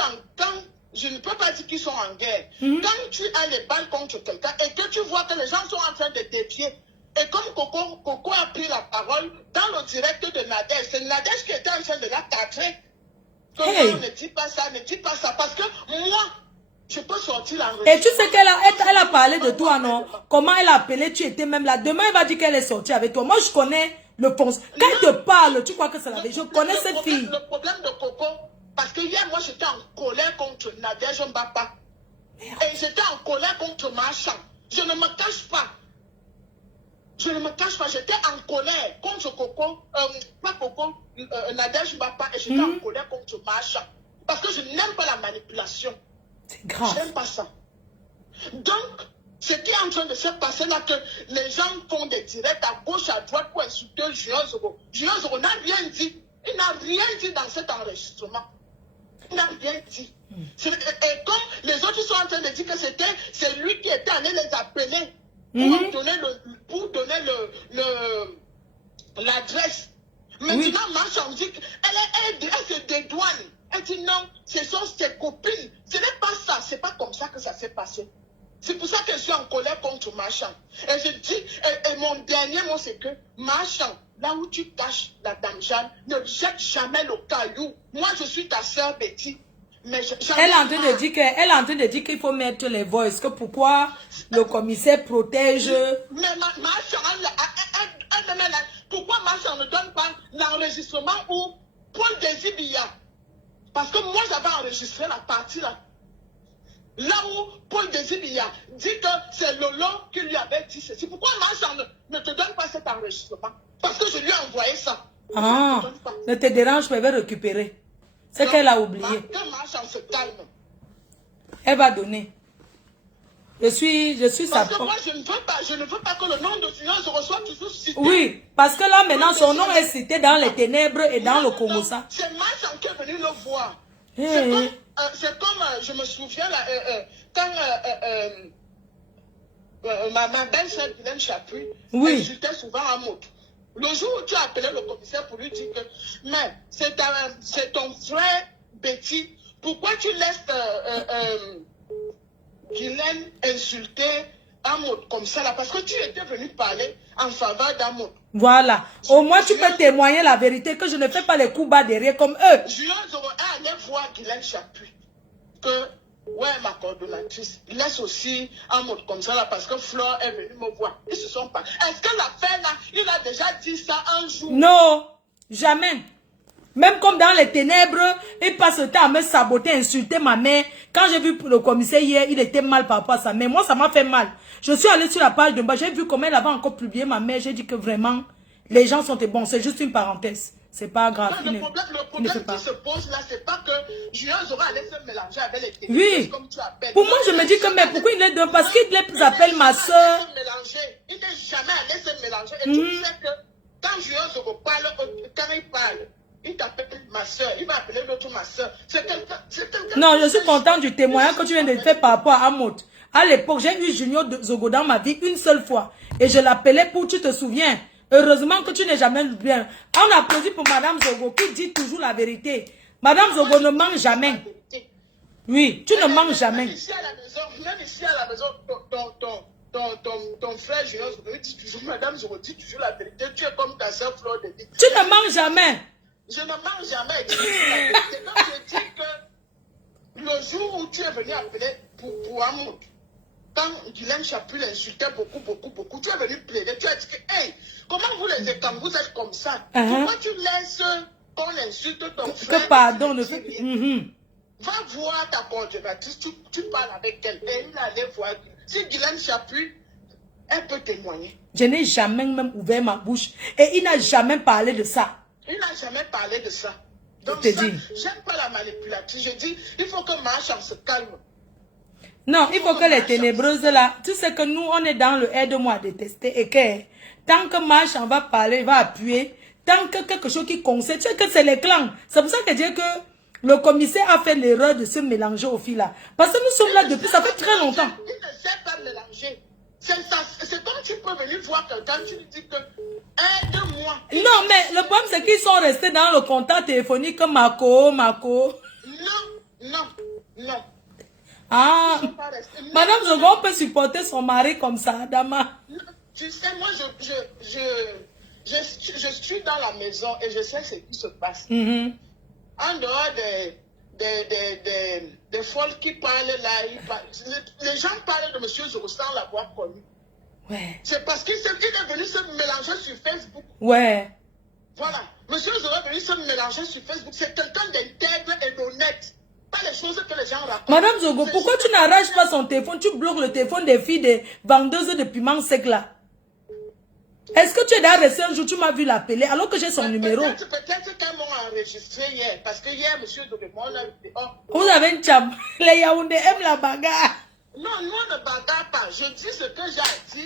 je ne peux pas dire qu'ils sont en guerre. Quand tu as les balles contre quelqu'un et que tu vois que les gens sont en train de défier, et comme Coco a pris la parole dans le direct de Nadège, c'est Nadège qui était en train de la cadrer. Hey. Ne dis pas ça, parce que moi, je peux sortir la Et tu sais qu'elle a parlé de toi, non? Comment elle a appelé, tu étais même là. Demain, elle va dire qu'elle est sortie avec toi. Moi, je connais le ponce. Quand elle te parle, tu crois que c'est la vérité. Je connais cette fille. Le problème de Coco, parce que hier, moi, j'étais en colère contre Nadège Mbapa. Et j'étais en colère contre Marchand. Je ne me cache pas. J'étais en colère contre Coco, pas Coco, Nadège Mbapa, et j'étais en colère contre Marchand. Parce que je n'aime pas la manipulation. C'est grave. Je n'aime pas ça. Donc, ce qui est en train de se passer là, que les gens font des directs à gauche, à droite pour insulter Junior Zoro. Junior Zoro n'a rien dit. Il n'a rien dit dans cet enregistrement. Il n'a rien dit. Et comme les autres sont en train de dire que c'est lui qui était allé les appeler pour donner l'adresse. Maintenant, Marchand dit qu'elle se dédouane. Elle dit non, ce sont ses copines. Ce n'est pas ça, c'est pas comme ça que ça s'est passé. C'est pour ça que je suis en colère contre Marchand. Et je dis, et mon dernier mot, c'est que Marchand, là où tu caches la dame Jeanne, ne jette jamais le caillou. Moi, je suis ta sœur Betty. Mais elle est en train de dire qu'il faut mettre les voices. Que pourquoi le commissaire protège. Mais Marchand, pourquoi Marchand ne donne pas l'enregistrement où Paul Désibia? Parce que moi, j'avais enregistré la partie là. Là où Paul Désibia dit que c'est Lolo qui lui avait dit ceci. Pourquoi Marchand ne te donne pas cet enregistrement? Parce que je lui ai envoyé ça. Ah, ne te dérange, je vais récupérer. C'est qu'elle a oublié. Que Marchand se calme. Elle va donner. Je suis sa Parce que moi, je ne veux pas que le nom de Junior se reçoive toujours cité. Oui, parce que là, maintenant, son nom est cité dans les ténèbres et dans le Congosa. C'est Marchand qui est venu le voir. Hey. C'est comme, je me souviens, là, quand ma belle-sœur Guylaine Chapuis insultait souvent à Mout. Le jour où tu as appelé le commissaire pour lui dire que, mais c'est ton frère Betty, pourquoi tu laisses Guylaine insulter Amout comme ça là? Parce que tu étais venu parler en faveur d'Amout. Voilà. Au moins tu peux témoigner la vérité que je ne fais pas les coups bas derrière comme eux. Junior Zoro est allé voir Guylaine Chapuis que, ouais, ma coordonnatrice, laisse aussi Amout comme ça là parce que Flore est venue me voir. Ils se sont pas. Est-ce que l'affaire là, il a déjà dit ça un jour? Non, jamais. Même comme dans les ténèbres, il passe le temps à me saboter, insulter ma mère. Quand j'ai vu le commissaire hier, il était mal par rapport à ça. Mais moi, ça m'a fait mal. Je suis allée sur la page de bas, j'ai vu comment elle avait encore publié ma mère. J'ai dit que vraiment, les gens sont bons. C'est juste une parenthèse. C'est pas grave. Non, le problème qui se pose là, c'est pas que Junior Zoro allait se mélanger avec les ténèbres. Oui. Comme tu appelles. Pour moi, je me dis que, mais pourquoi il est deux? Parce qu'il les appelle ma soeur. Il n'est jamais allé se mélanger. Et tu sais que quand Junior Zoro parle, quand il parle, il t'appelle ma soeur, il va appeler l'autre ma soeur. C'est quelqu'un. Non, je suis content du témoignage que tu viens de faire par rapport à Amout. À l'époque, j'ai eu Junior Zogo dans ma vie une seule fois. Et je l'appelais pour, tu te souviens. Heureusement que tu n'es jamais bien. On applaudit pour Madame Zogo qui dit toujours la vérité. Madame Zogo ne ment jamais. Oui, tu ne mens jamais. Même ici à la maison, ton frère Junior Zogo dit toujours madame, je vous dis toujours la vérité. Tu es comme ta soeur Fleur de Lys. Tu ne manges jamais. Je ne mange jamais. Je dis la vérité. Donc, je dis que le jour où tu es venu appeler pour Amoud, quand Guilhem Chaput l'insultait beaucoup, tu es venu plaider. Tu as dit que, hey, comment vous les écambous, vous êtes comme ça? Pourquoi tu laisses qu'on insulte ton frère? Que pardon, ne fait. Va voir ta coordonnatrice, tu parles avec elle. Et il allait voir. Si Guilhem Chaput, elle peut témoigner. Je n'ai jamais même ouvert ma bouche. Et il n'a jamais parlé de ça. Il n'a jamais parlé de ça. Donc, j'aime pas la manipulation. Je dis, il faut que Marchand se calme. Non, il faut que les ténébreuses là, tu sais que nous, on est dans le aide-moi à détester et que tant que Marchand va parler, va appuyer, tant que quelque chose qui concerne, tu sais que c'est les clans. C'est pour ça que je dis que le commissaire a fait l'erreur de se mélanger au fil là. Parce que nous sommes là depuis, ça fait très longtemps. Il ne sait pas mélanger. C'est comme tu peux venir voir quelqu'un, tu lui dis que aide-moi. Non, mais le problème c'est qu'ils sont restés dans le contact téléphonique Mako. Non. Ah, Madame Zogon peut supporter son mari comme ça, Adama. Tu sais, moi, je suis dans la maison et je sais ce qui se passe. En dehors des folles qui parlent là, les gens parlent de M. Zoro sans l'avoir connu. Ouais. C'est parce qu'il est venu se mélanger sur Facebook. Ouais. Voilà. M. Zoro est venu se mélanger sur Facebook. C'est quelqu'un d'intègre et d'honnête. Pas les choses que les gens racontent. Madame Zogo, pourquoi tu n'arraches pas son téléphone? Tu bloques le téléphone des filles des vendeuses de piments secs là. Est-ce que tu es d'ailleurs resté un jour, tu m'as vu l'appeler alors que j'ai son numéro? Peut-être qu'elles m'ont enregistré hier. Parce que hier, M. Dorémon a dit, oh. Vous avez une cham. Les Yaoundé aiment la bagarre. Non, nous on ne bagarre pas. Je dis ce que j'ai dit.